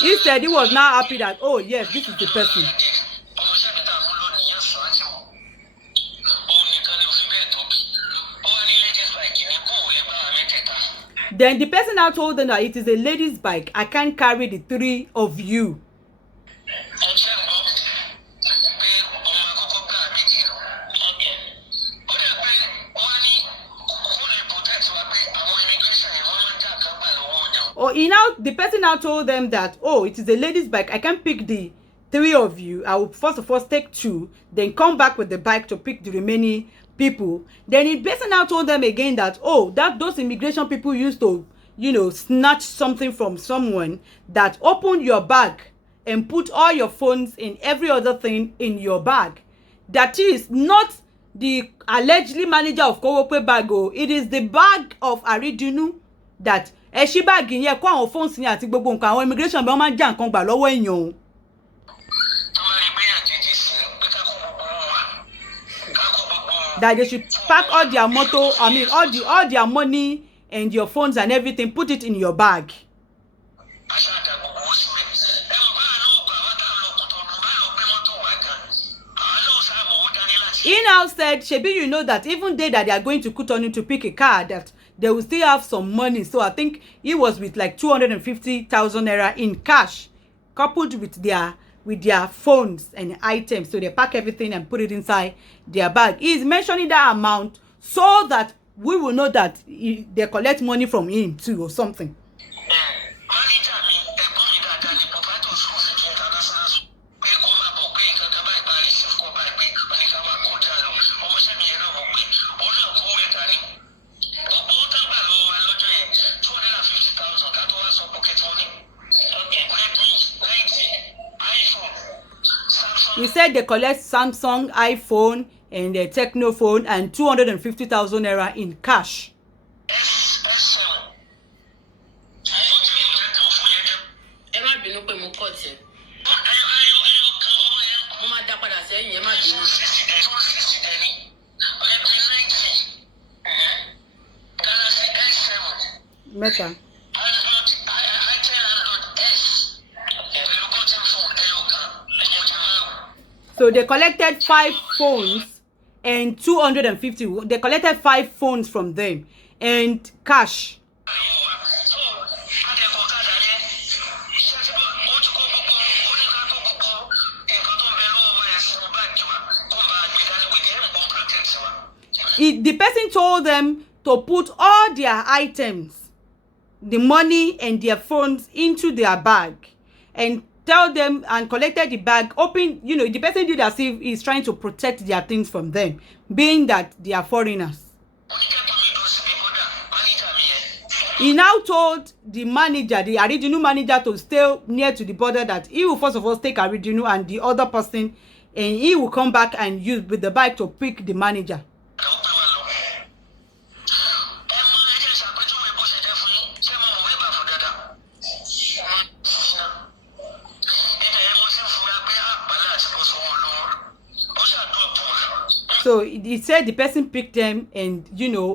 He said he was now happy that, oh yes, this is the person. Then the person now told them that it is a lady's bike. I can't carry the 3 of you. Or the person now told them that, oh, it is a lady's bike. I can't pick the 3 of you. I will first of all take 2, then come back with the bike to pick the remaining people. Then the person now told them again that, oh, that those immigration people used to, snatch something from someone, that open your bag and put all your phones and every other thing in your bag. That is not the allegedly manager of co-worker bag. It is the bag of Aridunu that she bag in here, kwa phones ni àti gbogbo nǹkan àwọn immigration be wọ́n máa ń já nǹkan gbà lọ́wọ́ èèyàn. That they should pack all their all their money and your phones and everything, put it in your bag. He now said, Shebi, you know that even they that they are going to Cotonou to pick a car, that they will still have some money. So I think he was with like 250,000 naira in cash, coupled with their phones and items. So they pack everything and put it inside their bag. He is mentioning that amount so that we will know that they collect money from him too or something. He said they collect Samsung, iPhone, and a Techno phone and 250,000 naira in cash. Meta. So they collected 5 phones and 250. They collected 5 phones from them and cash. The person told them to put all their items, the money and their phones, into their bag, and tell them, and collected the bag, open, the person did as if he's trying to protect their things from them, being that they are foreigners. He now told the manager, the Aridunu manager, to stay near to the border, that he will first of all take Aridunu and the other person, and he will come back and use with the bike to pick the manager. So he said the person picked them, and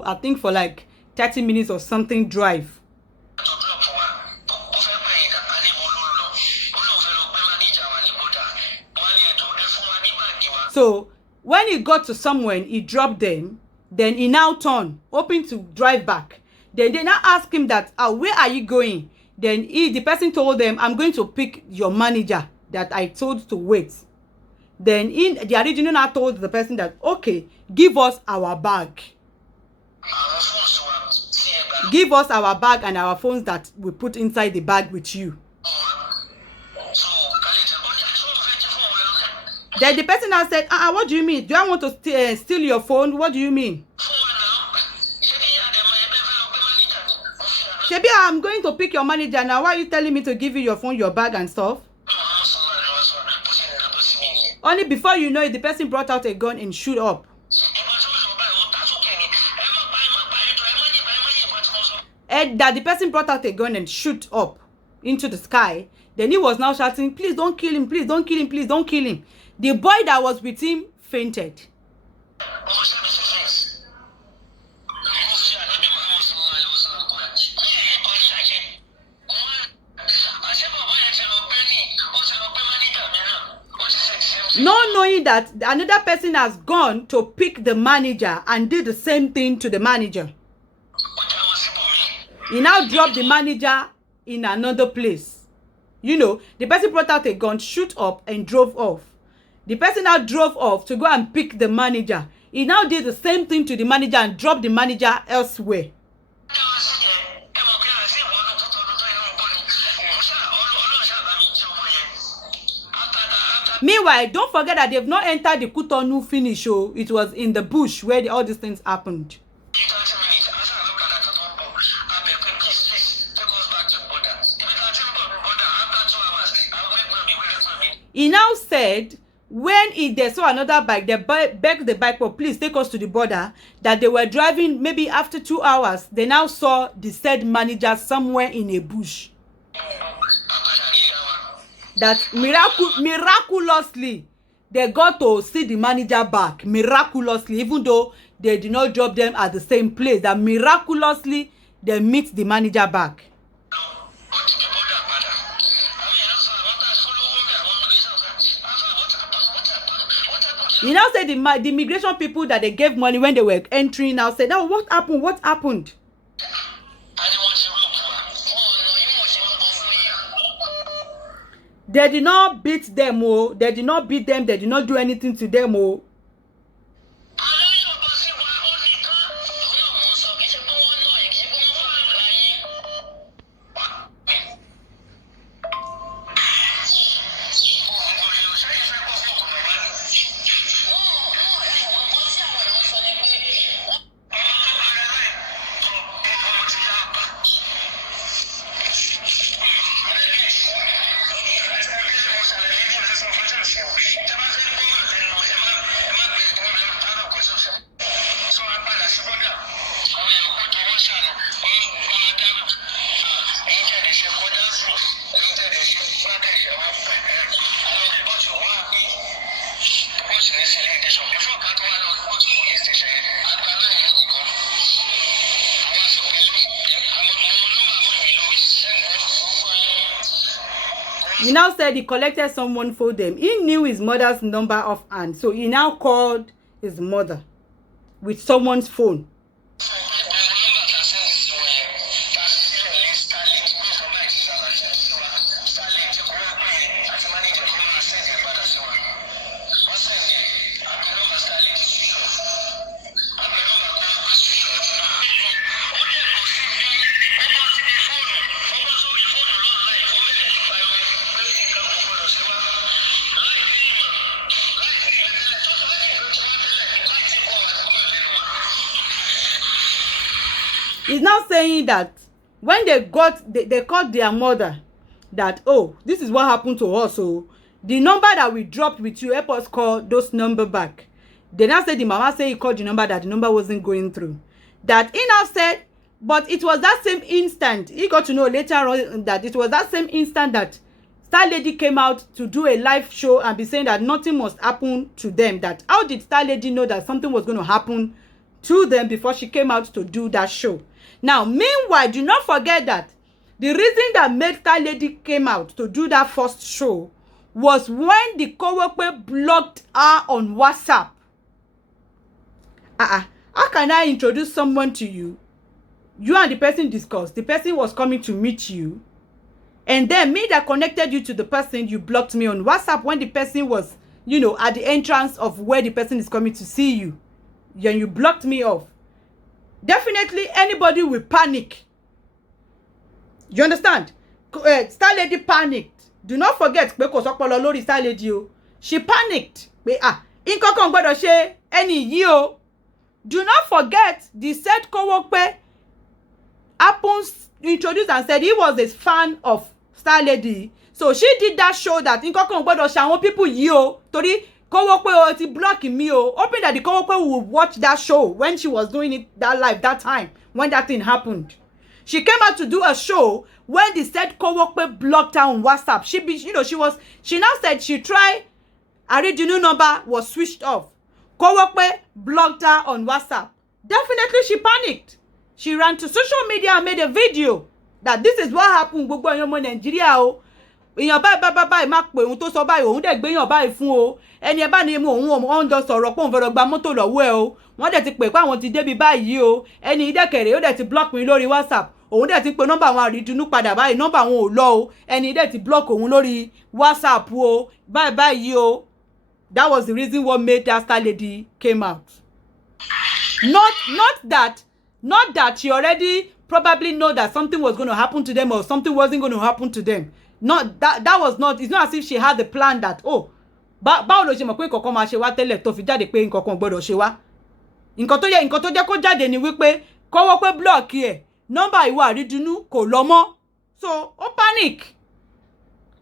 I think for like 30 minutes or something drive. So when he got to somewhere, he dropped them. Then he now turned, hoping to drive back. Then they now asked him that, where are you going? Then the person told them, I'm going to pick your manager that I told to wait. Then the original now told the person that, okay, give us our bag. Give us our bag and our phones that we put inside the bag with you. Then the person now said, what do you mean? Do I want to steal your phone? What do you mean? Shebi, I'm going to pick your manager now. Why are you telling me to give you your phone, your bag and stuff? Only before you know it, the person brought out a gun and shoot up. And that the person brought out a gun and shoot up into the sky. Then he was now shouting, please don't kill him, please don't kill him, please don't kill him. The boy that was with him fainted. Not knowing that another person has gone to pick the manager and did the same thing to the manager. He now dropped the manager in another place. The person brought out a gun, shoot up, and drove off. The person now drove off to go and pick the manager. He now did the same thing to the manager and dropped the manager elsewhere. Meanwhile, don't forget that they've not entered the Cotonou finish. It was in the bush where all these things happened. He now said, when they saw another bike, they begged the bike, well, please take us to the border, that they were driving maybe after 2 hours. They now saw the said manager somewhere in a bush. That miraculously, they got to see the manager back. Miraculously, even though they did not drop them at the same place, that miraculously, they meet the manager back. You now say the immigration people that they gave money when they were entering now said, "Oh, what happened? What happened?" They did not beat them, oh. They did not beat them. They did not do anything to them, oh. He now said he collected someone for them. He knew his mother's number offhand, so he now called his mother with someone's phone. he's now saying that when they called their mother that, oh, this is what happened to us. So the number that we dropped with you, help us call those number back. They now said the mama said he called the number, that the number wasn't going through. That he now said, but it was that same instant. He got to know later on that it was that same instant that Star Lady came out to do a live show and be saying that nothing must happen to them. That how did Star Lady know that something was going to happen to them before she came out to do that show? Now, meanwhile, do not forget that the reason that made Star Lady came out to do that first show was when the Kowope blocked her on WhatsApp. How can I introduce someone to you? You and the person discussed. The person was coming to meet you. And then me that connected you to the person, you blocked me on WhatsApp when the person was, you know, at the entrance of where the person is coming to see you. And you blocked me off. Definitely anybody will panic. You understand? Star Lady panicked. Do not forget, because Lori Star Lady, she panicked. Inkokan gbọ́dọ̀ ṣe any yo. Do not forget the said Kowope happens introduced and said he was a fan of Star Lady. So she did that show that Inkokan gbọ́dọ̀ ṣe àwọn people yo. Tori Kowope ti block me hoping that the Kowope would watch that show when she was doing it that live that time when that thing happened. She came out to do a show when the said Kowope blocked her on WhatsApp. She now said she tried Aridunu number was switched off. Kowope blocked her on WhatsApp. Definitely she panicked. She ran to social media and made a video that this is what happened. Gbogbo èèyàn ọmọ Nàìjíríà o. Èèyàn báyìí má pè òun tó sọ báyìí òun dẹ̀ gbé èèyàn báyìí fún o. Ẹni ẹ bá ní mú òun on jọ sọ̀rọ̀ pé òun fẹ́ lọ gba mọ́tò lọ́wọ́ ẹ o. Wọ́n dẹ̀ ti pè pé àwọn ti débi báyìí o. Ẹni ìdẹ́kẹ̀rẹ̀ ó dẹ̀ ti block mi lórí WhatsApp. Òun dẹ̀ ti pè nọ́mbà àwọn Aridunu padà báyìí. Nọ́mbà àwọn ò lọ o. Ẹni dẹ̀ ti block òun lórí WhatsApp o. Báyìí o. That was the reason what made that Star Lady came out. Not that she already probably know that something was going to happen to them or something wasn't going to happen to them. Not that was not. It's not as if she had the plan that báwo ló ṣe mọ̀ pé nǹkan máa ṣe wá tẹ́lẹ̀ tó fi jáde pé nǹkan gbọ́dọ̀ ṣe wá. Nǹkan tó jẹ́ kó jáde ni wípé Kowope block ẹ̀ nọ́mbà ìwà Aridunu kò lọ mọ́. So ó panic.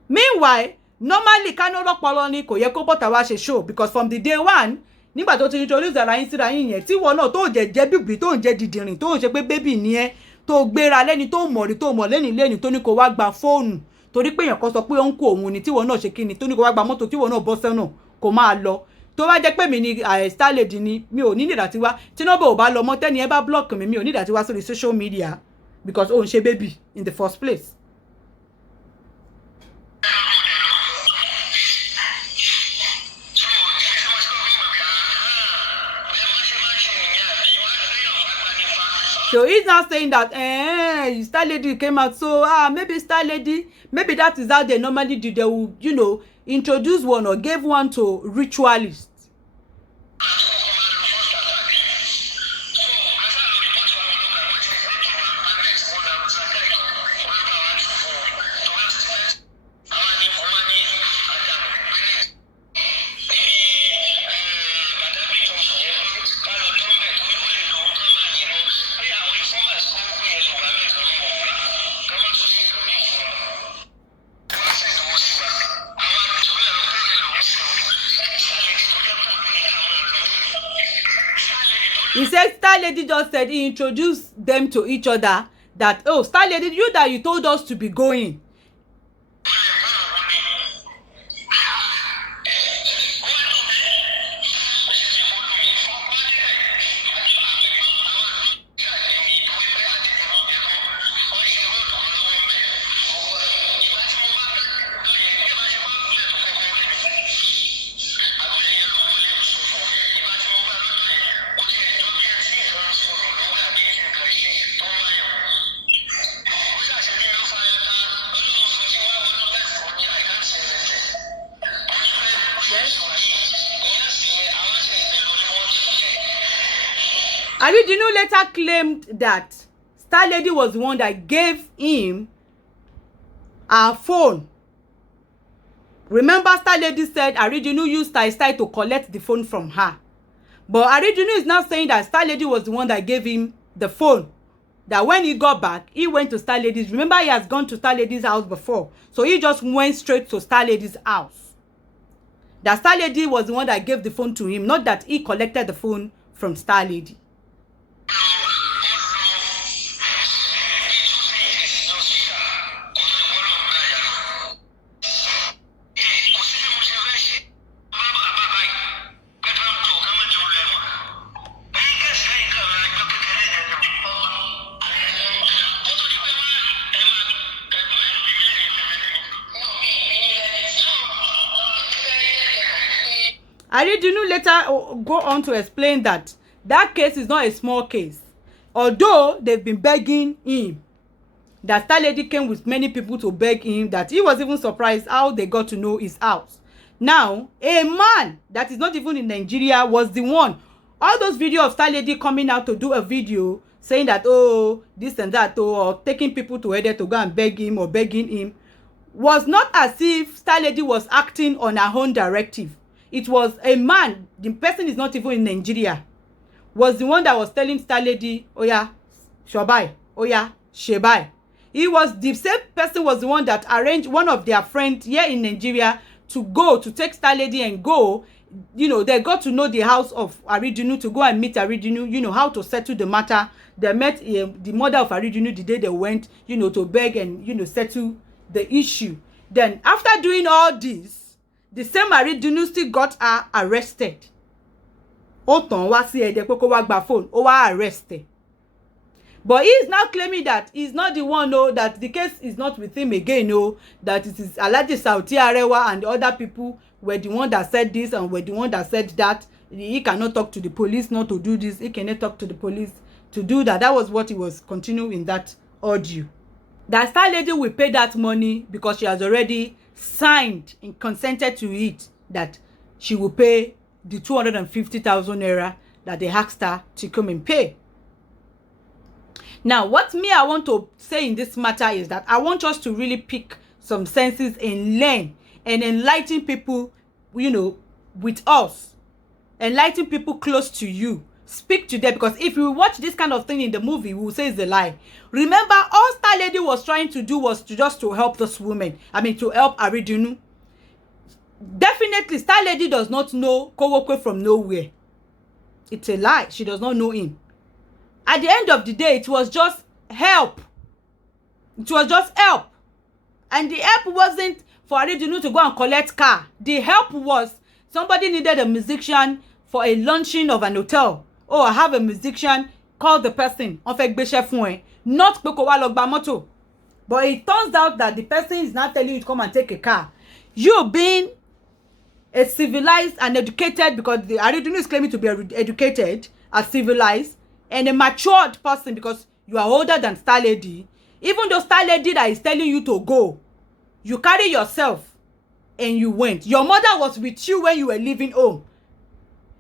Meanwhile, normally kano lọ́pọlọ ni kò yẹ kó bọ́ta wá ṣe show because from the day one nígbà tó ti introduce ara yín síra yín yẹn tí wọ́n náà tó jẹ́ bíbí tó ń jẹ́ dìdìrìn tó ń ṣe pé bébì ni ẹ́ tó gbéra lẹ́ni tó mọ̀ rí tó mọ̀ lẹ́ni tó ní kó wá gba fóònù torí pé èèyàn kan sọ pé ó ń kó òun ni tí wọ́n náà ṣe kíni tó ní kó wá gba mọ́tò tí wọ́n náà bọ́ sẹ́nà kó máa lọ tó bá jẹ́ pé mi ni Star Lady ni mi ò ní nídà tí wá tí nọ́bà ò bá lọ mọ́ tẹ́ni ẹ bá block mi ò nídà tí wá sórí social media because ó ń ṣe baby in the first place. So he's now saying that Star Lady came out, so maybe Star Lady, maybe that is how they normally do. They will, you know, introduce one or give one to ritualists. He said Star Lady just said he introduced them to each other that, oh, Star Lady, you told us to be going. Aridunu later claimed that Star Lady was the one that gave him her phone. Remember, Star Lady said Aridunu used Style to collect the phone from her. But Aridunu is now saying that Star Lady was the one that gave him the phone. that when he got back, he went to Star Lady's. Remember, he has gone to Star Lady's house before. So he just went straight to Star Lady's house. That Star Lady was the one that gave the phone to him, not that he collected the phone from Star Lady. Aridunu later go on to explain that that case is not a small case. Although they've been begging him, that Star Lady came with many people to beg him, that he was even surprised how they got to know his house. Now, a man that is not even in Nigeria was the one. All those videos of Star Lady coming out to do a video saying that, oh, this and that, oh, or taking people to Ede to go and beg him or begging him, was not as if Star Lady was acting on her own directive. It was a man, the person is not even in Nigeria, was the one that was telling Star Lady, oh yeah, shobai, oh yeah, shebai. He was, the same person was the one that arranged one of their friends here in Nigeria to go, to take Star Lady and go, you know, they got to know the house of Aridunu, to go and meet Aridunu, you know, how to settle the matter. They met the mother of Aridunu the day they went, you know, to beg and, you know, settle the issue. Then after doing all this, the same Aridunu still got her arrested. Oton wa si ede pe ko wa gba phone, o wa arrested. But he is now claiming that he's not the one, no, that the case is not with him again, no, that it is Alhaji Sauti Arewa and the other people were the one that said this and were the one that said that. He cannot talk to the police not to do this. He cannot talk to the police to do that. That was what he was continuing in that audio. That Star Lady will pay that money because she has already signed and consented to it, that she will pay the 250,000 naira that they asked her to come and pay. Now, what I want to say in this matter is that I want us to really pick some senses and learn and enlighten people, you know, with us. Enlighten people close to you. Speak to them, because if you watch this kind of thing in the movie, we will say it's a lie. Remember, all Star Lady was trying to do was to help this woman. I mean, to help Aridunu. Definitely, Star Lady does not know Kowokwe from nowhere. It's a lie. She does not know him. At the end of the day, it was just help. It was just help. And the help wasn't for Aridunu to go and collect car. The help was somebody needed a musician for a launching of an hotel. Oh, I have a musician, call the person. Not peko wa lọ gba mọ́tò. But it turns out that the person is not telling you to come and take a car. You being a civilized and educated, because the Aridunu is claiming to be educated, a civilized, and a matured person, because you are older than Star Lady. Even though Star Lady that is telling you to go, you carry yourself and you went. Your mother was with you when you were leaving home.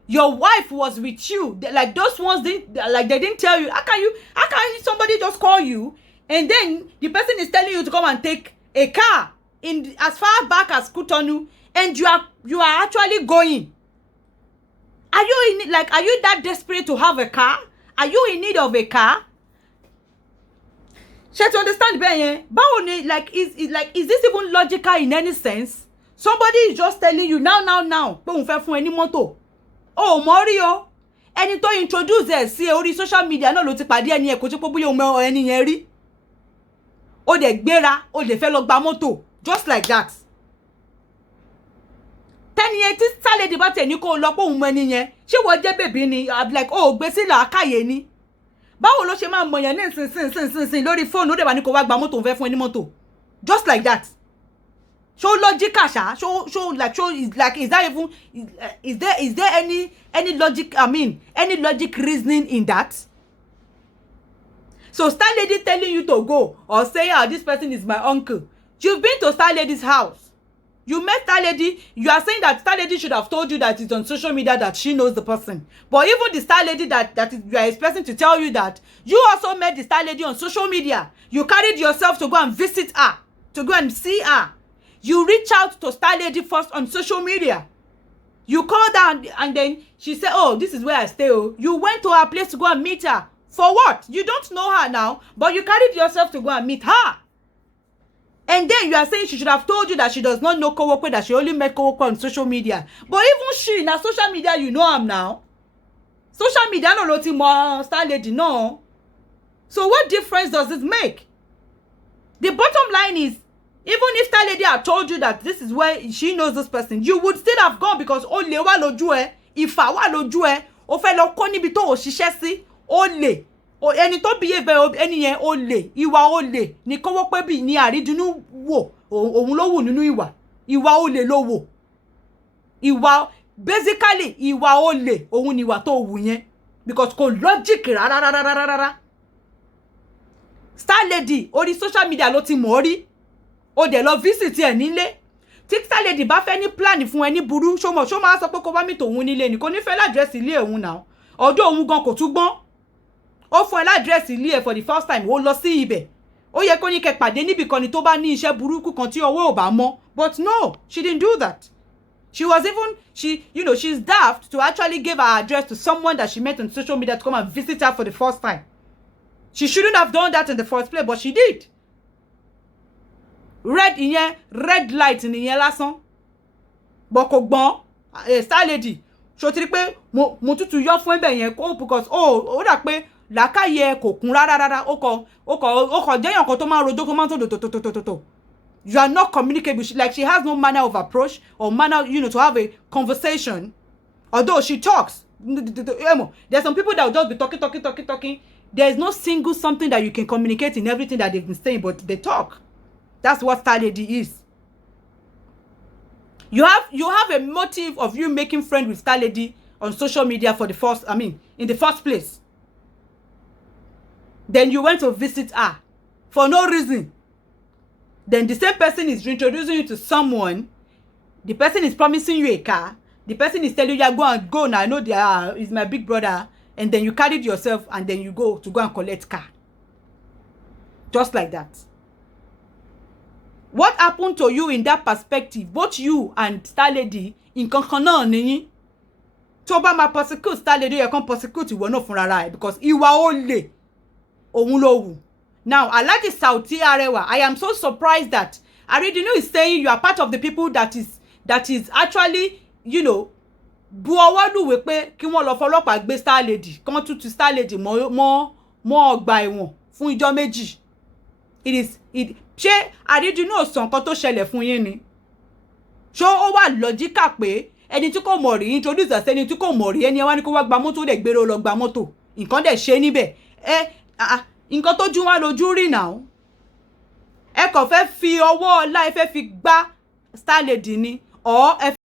Your wife was with you. Like those ones didn't, like they didn't tell you. How can somebody just call you and then the person is telling you to come and take a car in as far back as Kutonu, and you are actually going? Are you in, like, are you that desperate to have a car? Are you in need of a car? Shall to understand better? Like, is this even logical in any sense? Somebody is just telling you now. Oh, Mario, ẹni tó introduce ẹ sí orí social media náà ló ti pàdé ẹni ẹ kò tí pé bóyá ọmọ ẹni yẹn rí. Ó dẹ̀ gbéra, ó dẹ̀ fẹ́ lọ gba mọ́tò, just like that. Tẹ́ni yẹn tí Star Lady bá tẹ̀ ní kó lọ pé òun mọ ẹni yẹn, ṣé wọ́n jẹ́ bèbí ni? I'm like, oh, gbé sí làákàyè ni. Báwo ló ṣe máa mọ̀ yẹn ní ìsinsìn lórí fóònù, ó dẹ̀ bá ní kó wá gba mọ́tò, òun fẹ́ fún ẹni mọ́tò. Just like that. Show logical, show like is that even is there any logic? I mean, any logic reasoning in that? So Star Lady telling you to go or saying, "Oh, this person is my uncle." You've been to Star Lady's house. You met Star Lady. You are saying that Star Lady should have told you that it's on social media that she knows the person. But even the Star Lady that you are expecting to tell you that, you also met the Star Lady on social media. You carried yourself to go and visit her, to go and see her. You reach out to Star Lady first on social media. You called her and then she said, "Oh, this is where I stay." Oh, you went to her place to go and meet her. For what? You don't know her now, but you carried yourself to go and meet her. And then you are saying she should have told you that she does not know Kowokwe, that she only met Kowokwe on social media. But even she, na social media, you know am now. Social media no loti mo star lady, no. So what difference does it make? The bottom line is, even if star lady had told you that this is where she knows this person, you would still have gone because ole wa loju e, ifa wa loju e, o fe lo ko níbi tó o ṣiṣẹ́ sí, ole. O ẹni tó behave ẹni yẹn olè, ìwà olè ni Kowokwe bí ni Aridunu wò, òun ló wù nínú ìwà olè ló wò. Ìwà basically ìwà olè òun ni ìwà tó wù yẹn, because kò logic rárá. Star lady orí social media ló ti mọ̀ rí, ó dẹ̀ lọ visit ẹ̀ nílé. Tí star lady bá fẹ́ ní plan fún ẹni burú, ṣó máa sọ pé kó bá mi tòun nílé ni, kò ní fẹ́ ládírẹ́sì ilé òun náà. Ọ̀dọ̀ òun gan kò tún gbọ́n. Ó fún ẹ ládírẹ́sì ilé ẹ for the first time, ó lọ sí ibẹ̀. Ó yẹ kó ní kẹ́ pàdé níbi kan ni tó bá ní iṣẹ́ burúkú kan tí ọwọ́ ò bá mọ́. But no, she didn't do that. She was even, she's daft to actually give her address to someone that she met on social media to come and visit her for the first time. She shouldn't have done that in the first place, but she did. Red light ìyẹn lásán. But kò gbọ́n, star lady, ṣó ti rí pé mo tútù yọ fún ẹ̀bẹ̀ yẹn kó, because ó dà pé làákàyè kò kún rárá. Ó kọ jẹ́yàn kan tó máa rojọ́ tó máa ń tó. You are not communicable. Like she has no manner of approach or manner, to have a conversation. Although she talks. There's some people that will just be talking. There is no single something that you can communicate in everything that they've been saying, but they talk. That's what star lady is. You have a motive of you making friends with star lady on social media in the first place. Then you went to visit her for no reason. Then the same person is introducing you to someone. The person is promising you a car. The person is telling you, go now. I know is my big brother. And then you carried yourself and then you go and collect car. Just like that. What happened to you in that perspective? Both you and star lady in kankaná ni. Tó bá ma persecute star lady, you can persecute ìwọ náà fúnra rẹ̀, because ìwà olè òun ló wù. Now, Alhaji Sauty Arewa, I am so surprised that Aridunu is saying you are part of the people that is actually, bu ọwọ́ lùwé pé kí wọ́n lọ fọlọ́pàá gbé star lady, kí wọ́n tún star lady mọ́ ọgbà ẹ̀wọ̀n fún ìjọ́ méjì. Ṣé Aridunu ò sọ nǹkan tó ṣẹlẹ̀ fún yín ni? Ṣó ó wà logical pé ẹni tí kò mọ̀ rí introduce us ẹni tí kò mọ̀ rí ẹni wá ní kó wá gba mọ́tò dẹ̀ gbèrò lọ gba mọ́tò. Nǹkan dẹ̀ ṣe níbẹ̀. Nǹkan tójú wá lójú rí now. Ẹ kàn fẹ́ fi ọwọ́ ọlá ẹ fẹ́ fi gbá star lady ni, or ẹ